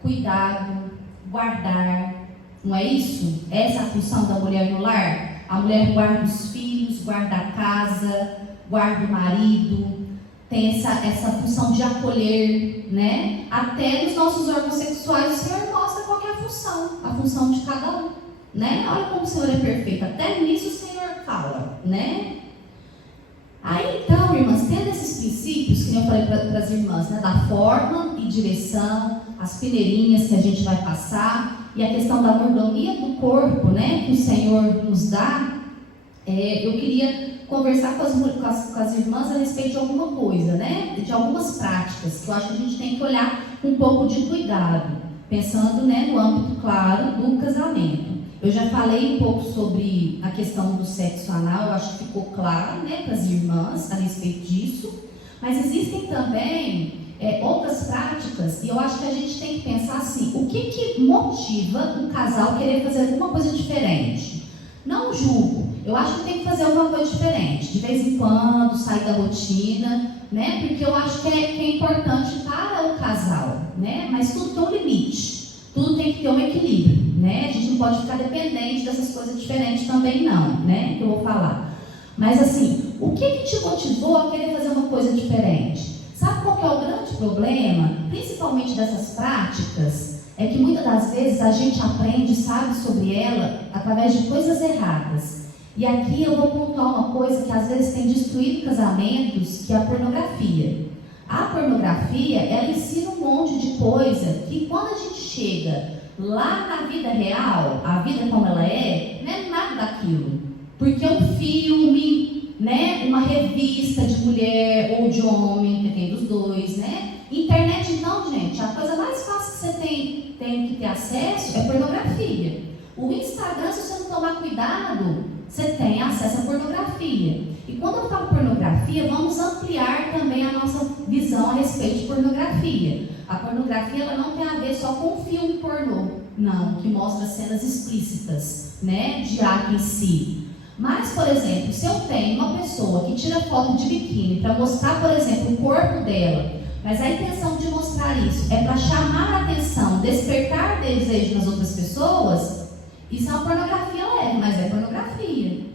cuidado, guardar, não é isso? Essa é a função da mulher no lar? A mulher guarda os filhos, guarda a casa, guarda o marido, tem essa função de acolher, né? Até nos nossos órgãos sexuais o Senhor mostra qual que é a função de cada um, né? Olha como o Senhor é perfeito, até nisso o Senhor fala, né? Aí então, irmãs, tendo esses princípios, que eu falei para as irmãs, né, da forma e direção, as peneirinhas que a gente vai passar, e a questão da mordomia do corpo, né, que o Senhor nos dá, eu queria conversar com as irmãs a respeito de alguma coisa, né, de algumas práticas, que eu acho que a gente tem que olhar com um pouco de cuidado, pensando, né, no âmbito, claro, do casamento. Eu já falei um pouco sobre a questão do sexo anal, eu acho que ficou claro, né, para as irmãs a respeito disso, mas existem também outras práticas, e eu acho que a gente tem que pensar assim, o que motiva um casal querer fazer alguma coisa diferente? Não julgo, eu acho que tem que fazer alguma coisa diferente, de vez em quando, sair da rotina, né, porque eu acho que é importante para o casal, né, mas tudo tem um limite. Tudo tem que ter um equilíbrio, né? A gente não pode ficar dependente dessas coisas diferentes também não, né? Que eu vou falar. Mas assim, o que te motivou a querer fazer uma coisa diferente? Sabe qual que é o grande problema, principalmente dessas práticas? É que muitas das vezes a gente aprende, sabe sobre ela, através de coisas erradas. E aqui eu vou pontuar uma coisa que às vezes tem destruído casamentos, que é a pornografia. A pornografia, ela ensina um monte de coisa que quando a gente chega lá na vida real, a vida como ela não é nada daquilo. Porque um filme, né, uma revista de mulher ou de homem, que tem dos dois, né? Internet não, gente, a coisa mais fácil que você tem que ter acesso é pornografia. O Instagram, se você não tomar cuidado, você tem acesso à pornografia. E quando eu falo pornografia, vamos ampliar também a nossa visão a respeito de pornografia. A pornografia, ela não tem a ver só com o filme pornô, não, que mostra cenas explícitas, né, de ato em si. Mas, por exemplo, se eu tenho uma pessoa que tira foto de biquíni para mostrar, por exemplo, o corpo dela, mas a intenção de mostrar isso é para chamar a atenção, despertar desejo nas outras pessoas, isso é uma pornografia leve, mas é pornografia.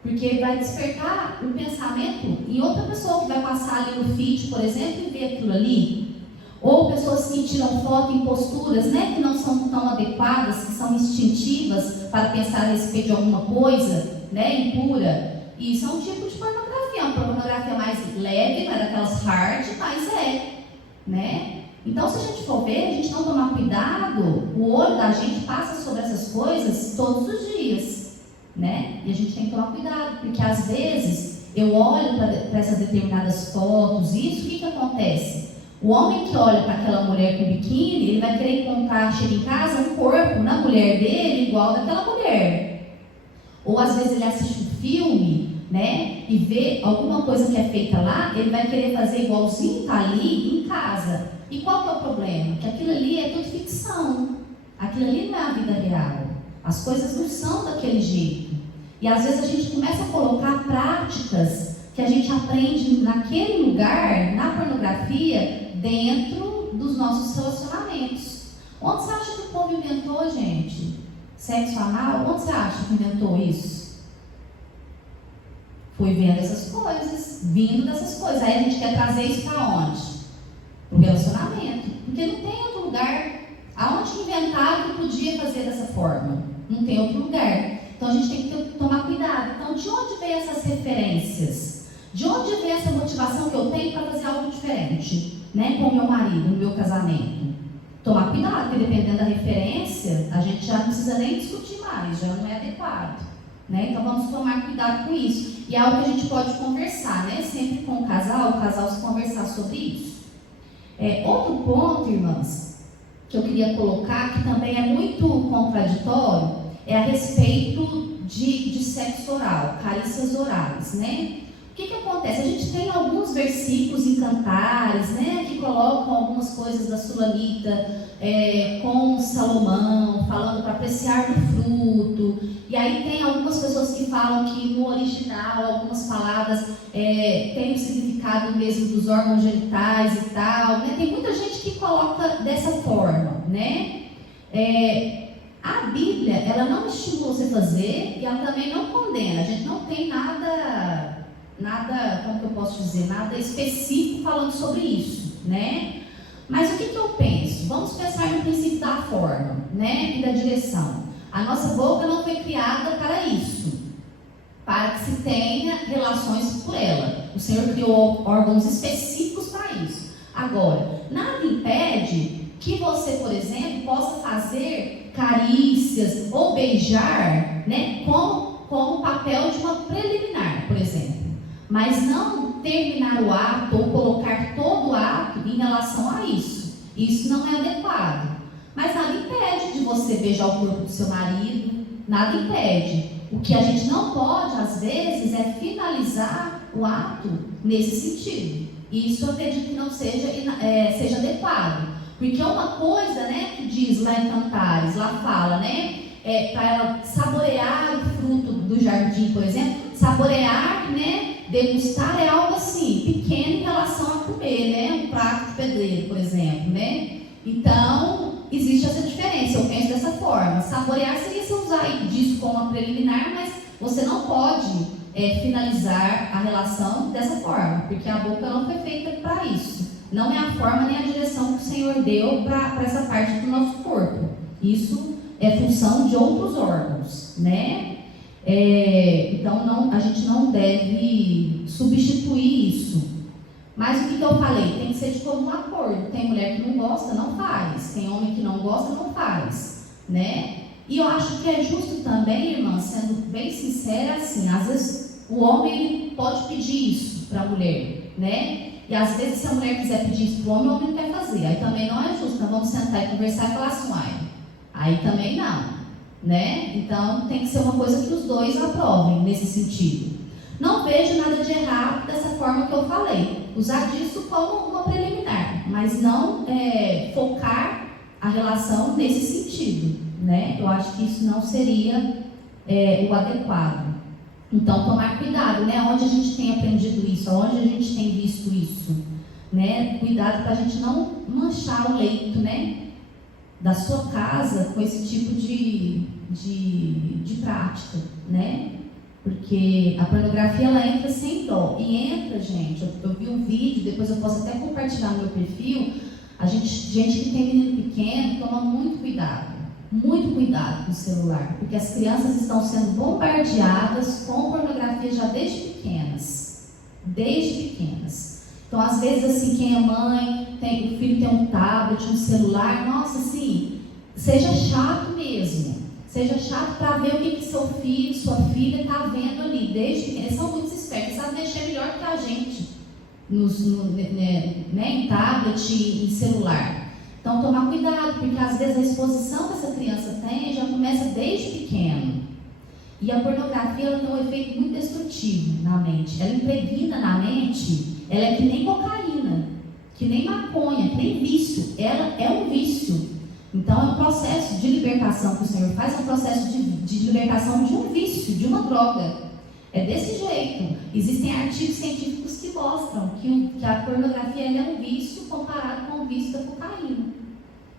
Porque vai despertar um pensamento em outra pessoa que vai passar ali no feed, por exemplo, e ver aquilo ali. Ou pessoas que tiram foto em posturas, né, que não são tão adequadas, que são instintivas para pensar a respeito de alguma coisa, né, impura. E isso é um tipo de pornografia, uma pornografia mais leve, não é daquelas hard, mas né? Então, se a gente for ver, a gente não tomar cuidado, o olho da gente passa sobre essas coisas todos os dias, né? E a gente tem que tomar cuidado, porque às vezes eu olho para essas determinadas fotos, e isso, o que acontece? O homem que olha para aquela mulher com biquíni, ele vai querer encontrar, chega em casa, um corpo na mulher dele igual daquela mulher. Ou às vezes ele assiste um filme, né, e vê alguma coisa que é feita lá, ele vai querer fazer igualzinho tá ali em casa. E qual que é o problema? Que aquilo ali é tudo ficção. Aquilo ali não é a vida real. As coisas não são daquele jeito. E às vezes a gente começa a colocar práticas que a gente aprende naquele lugar, na pornografia, dentro dos nossos relacionamentos. Onde você acha que o povo inventou, gente? Sexo anal? Onde você acha que inventou isso? Foi vendo essas coisas, vindo dessas coisas. Aí a gente quer trazer isso para onde? Para o relacionamento. Porque não tem outro lugar. Aonde que inventaram que podia fazer dessa forma? Não tem outro lugar. Então a gente tem que tomar cuidado. Então, de onde vem essas referências? De onde vem essa motivação que eu tenho para fazer algo diferente, né, com o meu marido, no meu casamento? Tomar cuidado, porque dependendo da referência, a gente já não precisa nem discutir mais, já não é adequado, né? Então vamos tomar cuidado com isso. E é algo que a gente pode conversar, né? Sempre com o casal se conversar sobre isso. Outro ponto, irmãs, que eu queria colocar, que também é muito contraditório, é a respeito de sexo oral, carícias orais, né? O que acontece? A gente tem alguns versículos em Cantares, né, que colocam algumas coisas da Sulamita com Salomão, falando para apreciar do fruto. E aí tem algumas pessoas que falam que no original algumas palavras têm o significado mesmo dos órgãos genitais e tal, né? Tem muita gente que coloca dessa forma, né? A Bíblia, ela não estimula você a fazer e ela também não condena. A gente não tem nada, como que eu posso dizer, nada específico falando sobre isso, né? Mas o que eu penso? Vamos pensar no princípio da forma, né? E da direção. A nossa boca não foi criada para isso, para que se tenha relações por ela. O Senhor criou órgãos específicos para isso. Agora, nada impede que você, por exemplo, possa fazer carícias ou beijar, né, como papel de uma preliminar, por exemplo. Mas não terminar o ato ou colocar todo o ato em relação a isso. Isso não é adequado. Mas nada impede de você beijar o corpo do seu marido, nada impede. O que a gente não pode, às vezes, é finalizar o ato nesse sentido. E isso eu acredito que não seja adequado. Porque uma coisa, né, que diz lá em Cantares, lá fala, né, para ela saborear o fruto do jardim, por exemplo, saborear, né, degustar é algo assim, pequeno em relação a comer, né, um prato de pedreiro, por exemplo, né. Então, existe essa diferença, eu penso dessa forma. Saborear seria você usar disso como uma preliminar, mas você não pode finalizar a relação dessa forma, porque a boca não foi feita para isso. Não é a forma nem a direção que o Senhor deu para essa parte do nosso corpo. Isso é função de outros órgãos, né? Então a gente não deve substituir isso. Mas o que eu falei? Tem que ser de comum acordo. Tem mulher que não gosta, não faz. Tem homem que não gosta, não faz, né? E eu acho que é justo também, irmã, sendo bem sincera, assim, às vezes o homem ele pode pedir isso para a mulher, né? E às vezes se a mulher quiser pedir isso para o homem não quer fazer. Aí também não é justo, nós vamos sentar e conversar e falar assim, aí também não, né? Então tem que ser uma coisa que os dois aprovem nesse sentido. Não vejo nada de errado dessa forma que eu falei. Usar disso como uma preliminar, mas não focar a relação nesse sentido, né? Eu acho que isso não seria o adequado. Então, tomar cuidado, né? Onde a gente tem aprendido isso, onde a gente tem visto isso, né? Cuidado para a gente não manchar o leito, né, da sua casa com esse tipo de prática, né? Porque a pornografia, ela entra sem dó. E entra, gente, eu vi um vídeo, depois eu posso até compartilhar no meu perfil, gente que tem menino pequeno, toma muito cuidado. muito cuidado com o celular, porque as crianças estão sendo bombardeadas com pornografia já desde pequenas. Desde pequenas. Então, às vezes, assim, quem é mãe, o filho tem um tablet, um celular, nossa, assim, seja chato mesmo. Seja chato para ver o que seu filho, sua filha está vendo ali. Desde pequeno. Eles são muito espertos, sabem mexer melhor que a gente em tablet e em celular. Então, tomar cuidado, porque às vezes a exposição que essa criança tem já começa desde pequeno. E a pornografia, ela tem um efeito muito destrutivo na mente. Ela impregna na mente, ela é que nem cocaína, que nem maconha, que nem vício. Ela é um vício. Então, é um processo de libertação que o Senhor faz, é um processo de libertação de um vício, de uma droga. É desse jeito. Existem artigos científicos que mostram que a pornografia é um vício comparado com o vício da cocaína.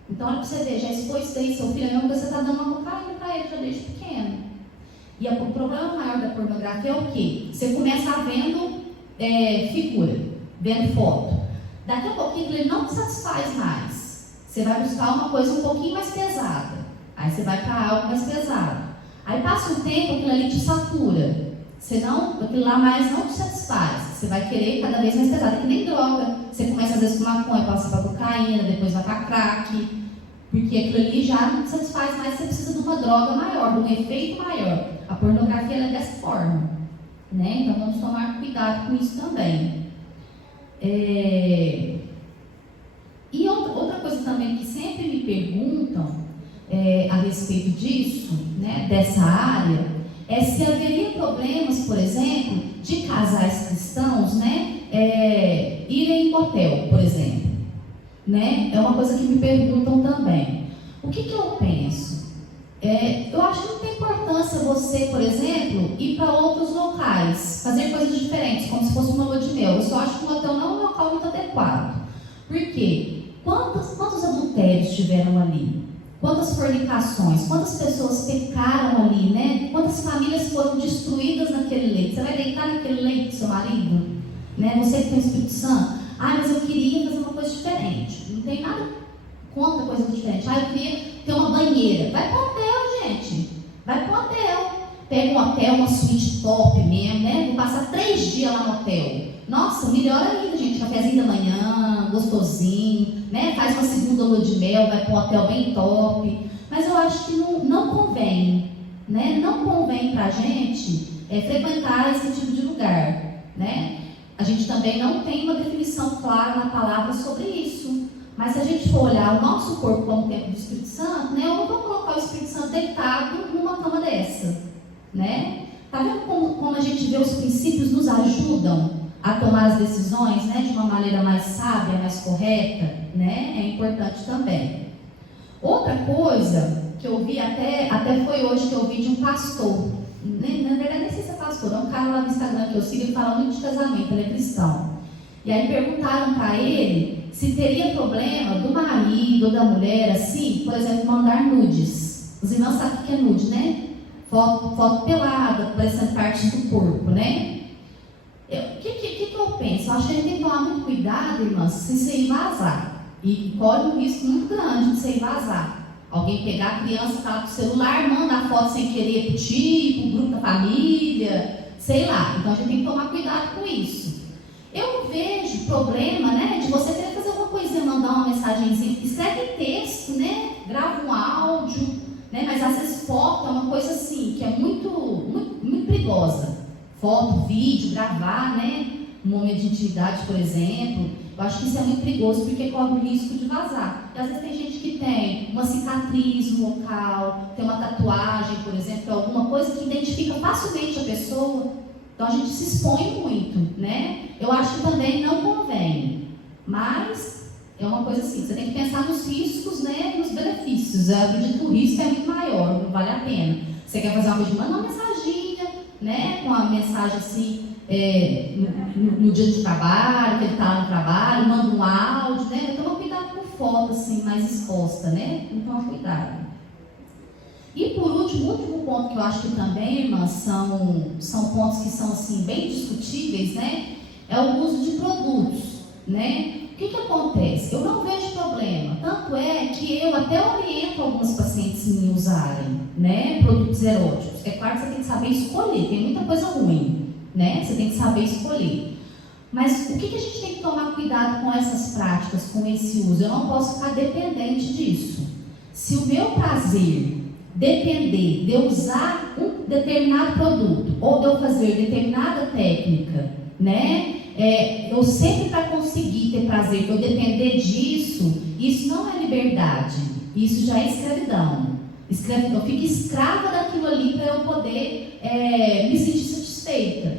Então, olha para você ver, já expôs aí seu filho, é a mesma coisa que você está dando uma cocaína para ele já desde pequeno. E o problema maior da pornografia é o quê? Você começa vendo figura, vendo foto. Daqui a pouquinho ele não te satisfaz mais. Você vai buscar uma coisa um pouquinho mais pesada. Aí você vai para algo mais pesado. Aí passa um tempo, aquilo ali te satura. Aquilo lá mais não te satisfaz. Você vai querer cada vez mais pesado. É que nem droga. Você começa às vezes com maconha, passa para cocaína, depois vai para crack. Porque aquilo ali já não te satisfaz mais. Você precisa de uma droga maior, de um efeito maior. A pornografia é dessa forma. Né? Então vamos tomar cuidado com isso também. E outra coisa também que sempre me perguntam a respeito disso, né, dessa área, é se haveria problemas, por exemplo, de casais cristãos, né, irem em motel, por exemplo. Né? É uma coisa que me perguntam também. O que eu penso? Eu acho que não tem importância você, por exemplo, ir para outros locais, fazer coisas diferentes, como se fosse uma lua de mel. Eu só acho que o motel não é um local muito adequado. Por quê? Quantos adultérios tiveram ali? Quantas fornicações? Quantas pessoas pecaram ali, né? Quantas famílias foram destruídas naquele leito? Você vai deitar naquele leito do seu marido? Né? Você que tem o Espírito Santo? Mas eu queria fazer uma coisa diferente. Não tem nada contra coisa diferente. Eu queria ter uma banheira. Vai para o hotel, gente. Vai para o hotel. Pega um hotel, uma suíte top mesmo, né? Vou passar 3 dias lá no hotel. Nossa, melhor ainda, gente. Cafézinho da manhã, gostosinho, né? Faz uma segunda lua de mel, vai para um hotel bem top. Mas eu acho que não convém, né? Não convém para a gente frequentar esse tipo de lugar, né? A gente também não tem uma definição clara na palavra sobre isso. Mas se a gente for olhar o nosso corpo como templo do Espírito Santo, né? Eu não vou colocar o Espírito Santo deitado numa cama dessa, né? Tá vendo como a gente vê os princípios nos ajudam a tomar as decisões, né, de uma maneira mais sábia, mais correta, né? É importante também. Outra coisa que eu vi, até foi hoje que eu vi de um pastor, na verdade nem sei se é pastor, é um cara lá no Instagram que eu sigo, ele fala muito de casamento, ele é cristão. E aí perguntaram para ele se teria problema do marido ou da mulher, assim, por exemplo, mandar nudes. Os irmãos sabem o que é nude, né? Foto pelada, parecendo partes do corpo, né? O que eu penso? Eu acho que a gente tem que tomar muito cuidado, irmãs, se isso aí vazar. E corre um risco muito grande de isso aí vazar. Alguém pegar a criança, falar com o celular, manda a foto sem querer pro tio, pro grupo da família, sei lá. Então a gente tem que tomar cuidado com isso. Eu vejo problema, né, de você querer fazer alguma coisinha, mandar uma mensagenzinha, escreve texto, né, grava um áudio, né, mas às vezes foto é uma coisa assim, que é muito perigosa. Foto, vídeo, gravar, né, um momento de intimidade, por exemplo. Eu acho que isso é muito perigoso porque corre o risco de vazar. E às vezes tem gente que tem uma cicatriz no local, tem uma tatuagem, por exemplo, alguma coisa que identifica facilmente a pessoa. Então a gente se expõe muito, né? Eu acho que também não convém. Mas é uma coisa assim, você tem que pensar nos riscos, né, e nos benefícios. Eu acredito que o risco é muito maior, não vale a pena. Você quer fazer uma coisa, manda uma mensaginha, né, com a mensagem assim, no dia de trabalho, que ele está lá no trabalho, manda um áudio, né? Toma cuidado com foto assim, mais exposta, né? Então, cuidado. E por último, o último ponto que eu acho que também, irmãs, são pontos que são assim, bem discutíveis, né? É o uso de produtos, né? que acontece? Eu não vejo problema. Tanto é que eu até oriento alguns pacientes em usarem, né, produtos eróticos. É claro que você tem que saber escolher, tem muita coisa ruim, né? Você tem que saber escolher. Mas o que a gente tem que tomar cuidado com essas práticas, com esse uso? Eu não posso ficar dependente disso. Se o meu prazer depender de eu usar um determinado produto ou de eu fazer determinada técnica, né? Eu sempre, para conseguir ter prazer, eu depender disso, isso não é liberdade, isso já é escravidão. Eu fico escrava daquilo ali para eu poder me sentir satisfeita.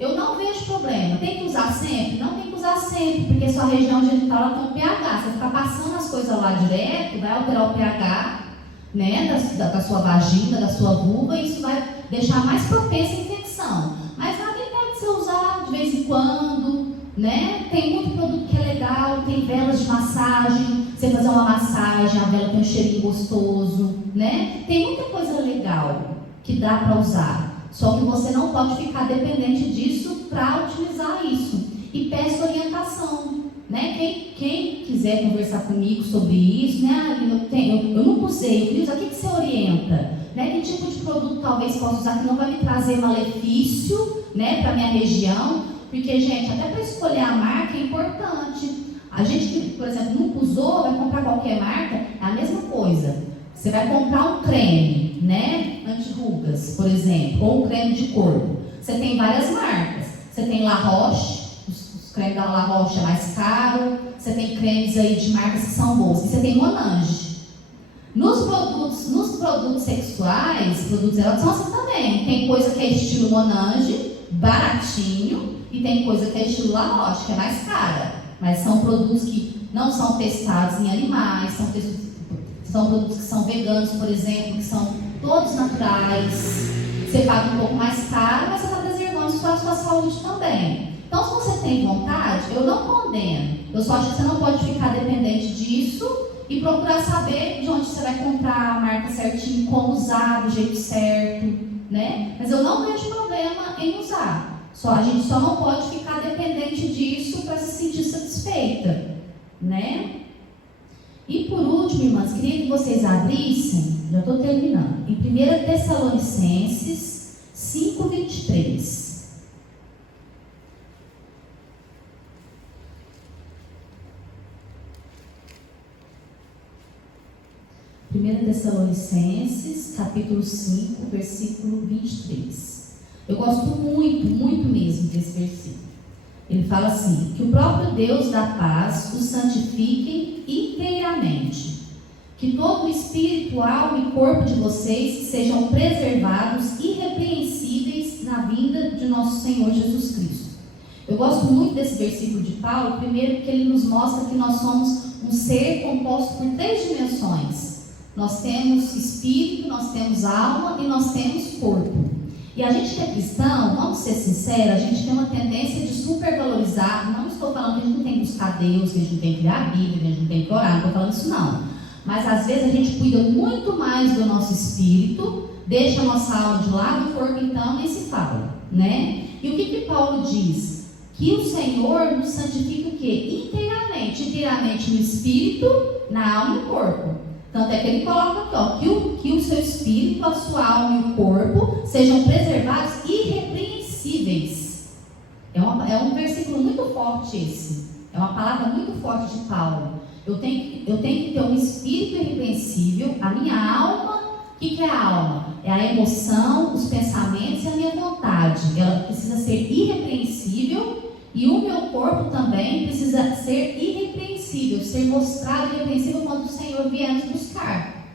Eu não vejo problema. Tem que usar sempre? Não tem que usar sempre, porque sua região genital ela tem um pH. Você ficar passando as coisas lá direto, vai alterar o pH, né, da sua vagina, da sua vulva, e isso vai deixar mais propensa a infecção. Mas nada impede de você usar de vez em quando, né? Tem muito produto que é legal, tem velas de massagem, você fazer uma massagem, a vela tem um cheirinho gostoso, né? Tem muita coisa legal que dá para usar, só que você não pode ficar dependente disso para utilizar isso. E peça orientação, né? Quem quiser conversar comigo sobre isso, né? Eu não usei, eu queria usar, o que você orienta? Né? Que tipo de produto talvez possa usar que não vai me trazer malefício, né, para minha região? Porque, gente, até para escolher a marca é importante. A gente que, por exemplo, nunca usou, vai comprar qualquer marca, é a mesma coisa. Você vai comprar um creme, né, anti-rugas, por exemplo, ou um creme de corpo. Você tem várias marcas. Você tem La Roche, os cremes da La Roche é mais caro. Você tem cremes aí de marcas que são boas. E você tem Monange. Nos produtos sexuais, produtos eróticos, são assim também. Tem coisa que é estilo Monange, baratinho, e tem coisa que é estilo La Roche, que é mais cara. Mas são produtos que não são testados em animais, são produtos que são veganos, por exemplo, que são todos naturais. Você paga um pouco mais caro, mas você está preservando a sua saúde também. Então, se você tem vontade, eu não condeno. Eu só acho que você não pode ficar dependente disso e procurar saber de onde você vai comprar a marca certinho, como usar, do jeito certo, né? Mas eu não vejo problema em usar. A gente só não pode ficar dependente disso para se sentir satisfeita, né? E por último, irmãs, queria que vocês abrissem, já estou terminando, em 1 Tessalonicenses 5:23. 1 Tessalonicenses, capítulo 5, versículo 23. Eu gosto muito, muito mesmo desse versículo. Ele fala assim: que o próprio Deus da paz os santifique inteiramente, que todo o espírito, alma e corpo de vocês sejam preservados irrepreensíveis na vinda de nosso Senhor Jesus Cristo. Eu gosto muito desse versículo de Paulo, primeiro porque ele nos mostra que nós somos um ser composto por 3 dimensões. Nós temos espírito, nós temos alma e nós temos corpo. E a gente que é cristão, vamos ser sinceros, a gente tem uma tendência de supervalorizar. Não estou falando que a gente não tem que buscar Deus, que a gente não tem que ler a Bíblia, que a gente não tem que orar, não estou falando isso não. Mas às vezes a gente cuida muito mais do nosso espírito, deixa a nossa alma de lado, o corpo então nem se fala, né? E o que Paulo diz? Que o Senhor nos santifica o quê? Inteiramente no espírito, na alma e no corpo. Tanto é que ele coloca aqui, ó, que o seu espírito, a sua alma e o corpo sejam preservados irrepreensíveis. É um versículo muito forte esse. É uma palavra muito forte de Paulo. Eu tenho que ter um espírito irrepreensível, a minha alma. O que é a alma? É a emoção, os pensamentos e a minha vontade. Ela precisa ser irrepreensível. E o meu corpo também precisa ser irrepreensível, ser mostrado irrepreensível quando o Senhor vier nos buscar.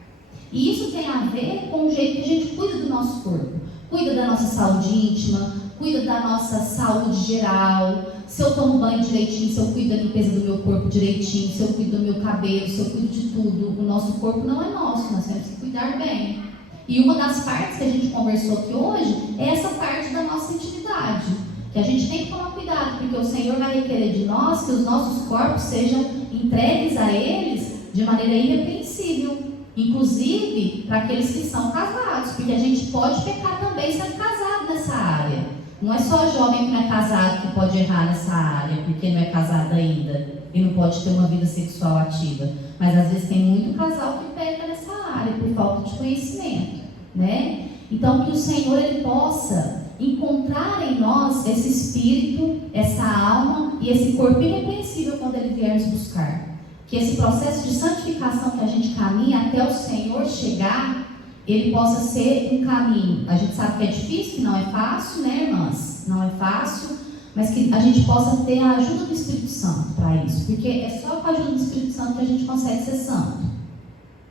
E isso tem a ver com o jeito que a gente cuida do nosso corpo. Cuida da nossa saúde íntima, cuida da nossa saúde geral. Se eu tomo banho direitinho, se eu cuido da limpeza do meu corpo direitinho, se eu cuido do meu cabelo, se eu cuido de tudo. O nosso corpo não é nosso, nós temos que cuidar bem. E uma das partes que a gente conversou aqui hoje é essa parte da nossa intimidade. Que a gente tem que tomar cuidado, porque o Senhor vai requerer de nós que os nossos corpos sejam entregues a eles de maneira irrepreensível, inclusive para aqueles que são casados, porque a gente pode pecar também sendo casado nessa área. Não é só jovem que não é casado que pode errar nessa área, porque não é casado ainda. e não pode ter uma vida sexual ativa. Mas às vezes tem muito casal que peca nessa área por falta de conhecimento, né? Então que o Senhor ele possa encontrar em nós esse espírito, essa alma e esse corpo irrepreensível quando ele vier nos buscar. Que esse processo de santificação que a gente caminha até o Senhor chegar, ele possa ser um caminho. A gente sabe que é difícil, que não é fácil, né, irmãs? Não é fácil, mas que a gente possa ter a ajuda do Espírito Santo para isso, porque é só com a ajuda do Espírito Santo que a gente consegue ser santo,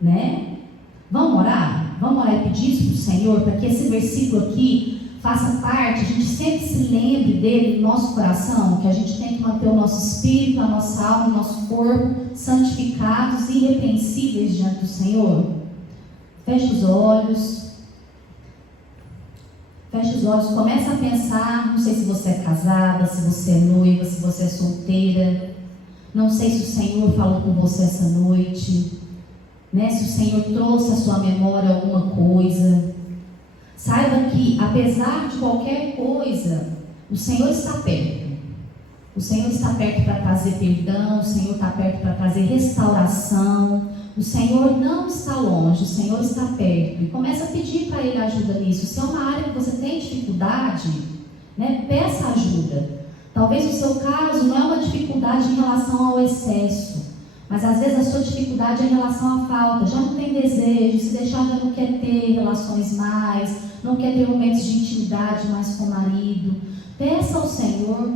né? Vamos orar? Vamos orar e pedir isso para o Senhor, para que esse versículo aqui faça parte, a gente sempre se lembre dele no nosso coração, que a gente tem que manter o nosso espírito, a nossa alma, o nosso corpo santificados e irrepreensíveis diante do Senhor. Feche os olhos. Feche os olhos, começa a pensar, não sei se você é casada, se você é noiva, se você é solteira. Não sei se o Senhor falou com você essa noite, né? Se o Senhor trouxe à sua memória alguma coisa. Saiba que, apesar de qualquer coisa, o Senhor está perto. O Senhor está perto para trazer perdão, o Senhor está perto para trazer restauração. O Senhor não está longe, o Senhor está perto. E começa a pedir para Ele ajuda nisso. Se é uma área que você tem dificuldade, né, peça ajuda. Talvez o seu caso não é uma dificuldade em relação ao excesso, mas às vezes a sua dificuldade é em relação à falta. Já não tem desejo, se deixar já não quer ter relações mais, não quer ter momentos de intimidade mais com o marido. Peça ao Senhor,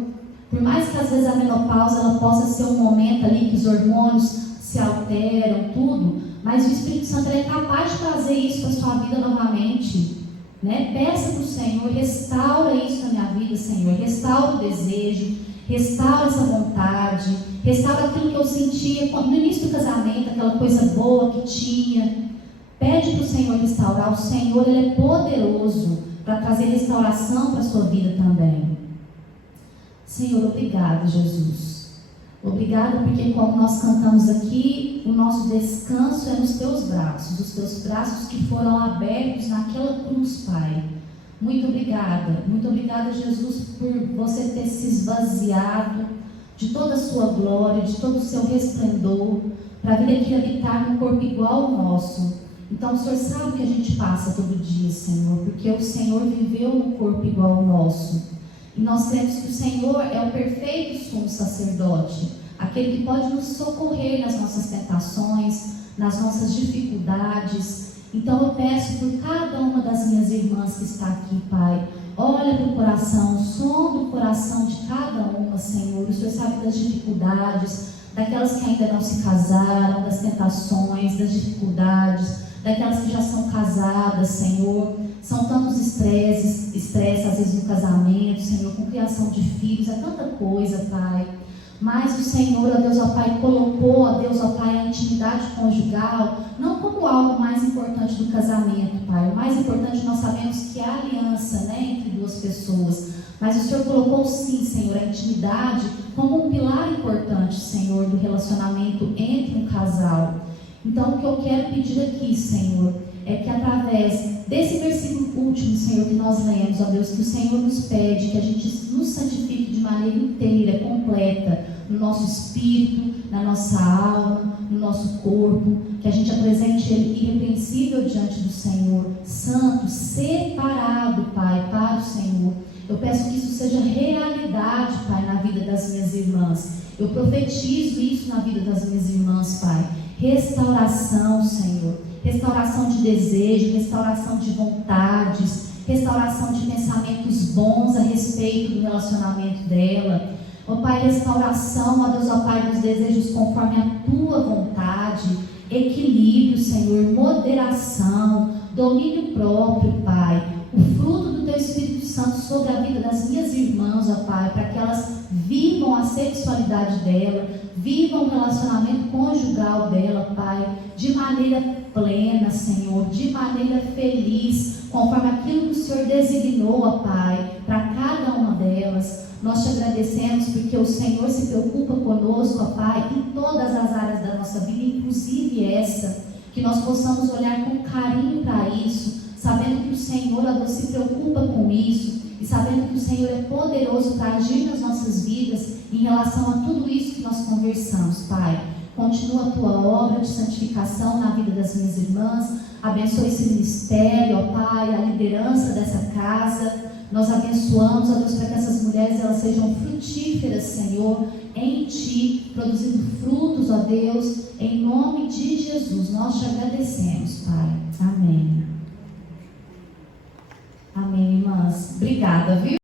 por mais que às vezes a menopausa ela possa ser um momento ali que os hormônios se alteram, tudo, mas o Espírito Santo é capaz de trazer isso para a sua vida novamente, né? Peça para o Senhor, restaura isso na minha vida, Senhor, restaura o desejo, restaura essa vontade, restaura aquilo que eu sentia no início do casamento, aquela coisa boa que tinha. Pede para o Senhor restaurar. O Senhor ele é poderoso para trazer restauração para a sua vida também. Senhor, obrigado, Jesus. Obrigado porque, como nós cantamos aqui, o nosso descanso é nos teus braços, os teus braços que foram abertos naquela cruz, Pai. Muito obrigada, Jesus, por você ter se esvaziado de toda a sua glória, de todo o seu resplendor, para vir aqui habitar num corpo igual ao nosso. Então, o Senhor sabe o que a gente passa todo dia, Senhor, porque o Senhor viveu num corpo igual ao nosso. E nós cremos que o Senhor é o perfeito sumo sacerdote, aquele que pode nos socorrer nas nossas tentações, nas nossas dificuldades. Então eu peço por cada uma das minhas irmãs que está aqui, Pai, olha para o coração, sonda o coração de cada uma, Senhor. O Senhor sabe das dificuldades, daquelas que ainda não se casaram, das tentações, das dificuldades, daquelas que já são casadas, Senhor. São tantos estresses, às vezes no casamento, Senhor, com criação de filhos, é tanta coisa, Pai. Mas o Senhor, ó Deus, ó Pai, colocou, ó Deus, ó Pai, a intimidade conjugal não como algo mais importante do casamento, Pai. O mais importante nós sabemos que é a aliança, né, entre duas pessoas. Mas o Senhor colocou sim, Senhor, a intimidade como um pilar importante, Senhor, do relacionamento entre um casal. Então o que eu quero pedir aqui, Senhor, é que através desse versículo último, Senhor, que nós lemos, ó Deus, que o Senhor nos pede que a gente nos santifique de maneira inteira, completa, no nosso espírito, na nossa alma, no nosso corpo, que a gente apresente Ele irrepreensível diante do Senhor, santo, separado, Pai, para o Senhor. Eu peço que isso seja realidade, Pai, na vida das minhas irmãs. Eu profetizo isso na vida das minhas irmãs, Pai. Restauração, Senhor. Restauração de desejo, restauração de vontades, restauração de pensamentos bons a respeito do relacionamento dela. Ó Pai, restauração, ó Deus, ó Pai, dos desejos conforme a Tua vontade, equilíbrio, Senhor, moderação, domínio próprio, Pai, o fruto do Teu Espírito Santo sobre a vida das minhas irmãs, ó Pai, para que elas vivam a sexualidade dela, vivam o relacionamento conjugal dela, Pai, de maneira plena, Senhor, de maneira feliz, conforme aquilo que o Senhor designou, ó Pai, para cada uma delas. Nós te agradecemos porque o Senhor se preocupa conosco, ó Pai, em todas as áreas da nossa vida, inclusive essa, que nós possamos olhar com carinho para isso, sabendo que o Senhor, ó Deus, se preocupa com isso, e sabendo que o Senhor é poderoso para agir nas nossas vidas em relação a tudo isso que nós conversamos, Pai. Continua a tua obra de santificação na vida das minhas irmãs. Abençoe esse ministério, ó Pai, a liderança dessa casa. Nós abençoamos, ó Deus, para que essas mulheres elas sejam frutíferas, Senhor, em Ti, produzindo frutos, ó Deus, em nome de Jesus. Nós te agradecemos, Pai. Amém. Amém, irmãs. Obrigada, viu?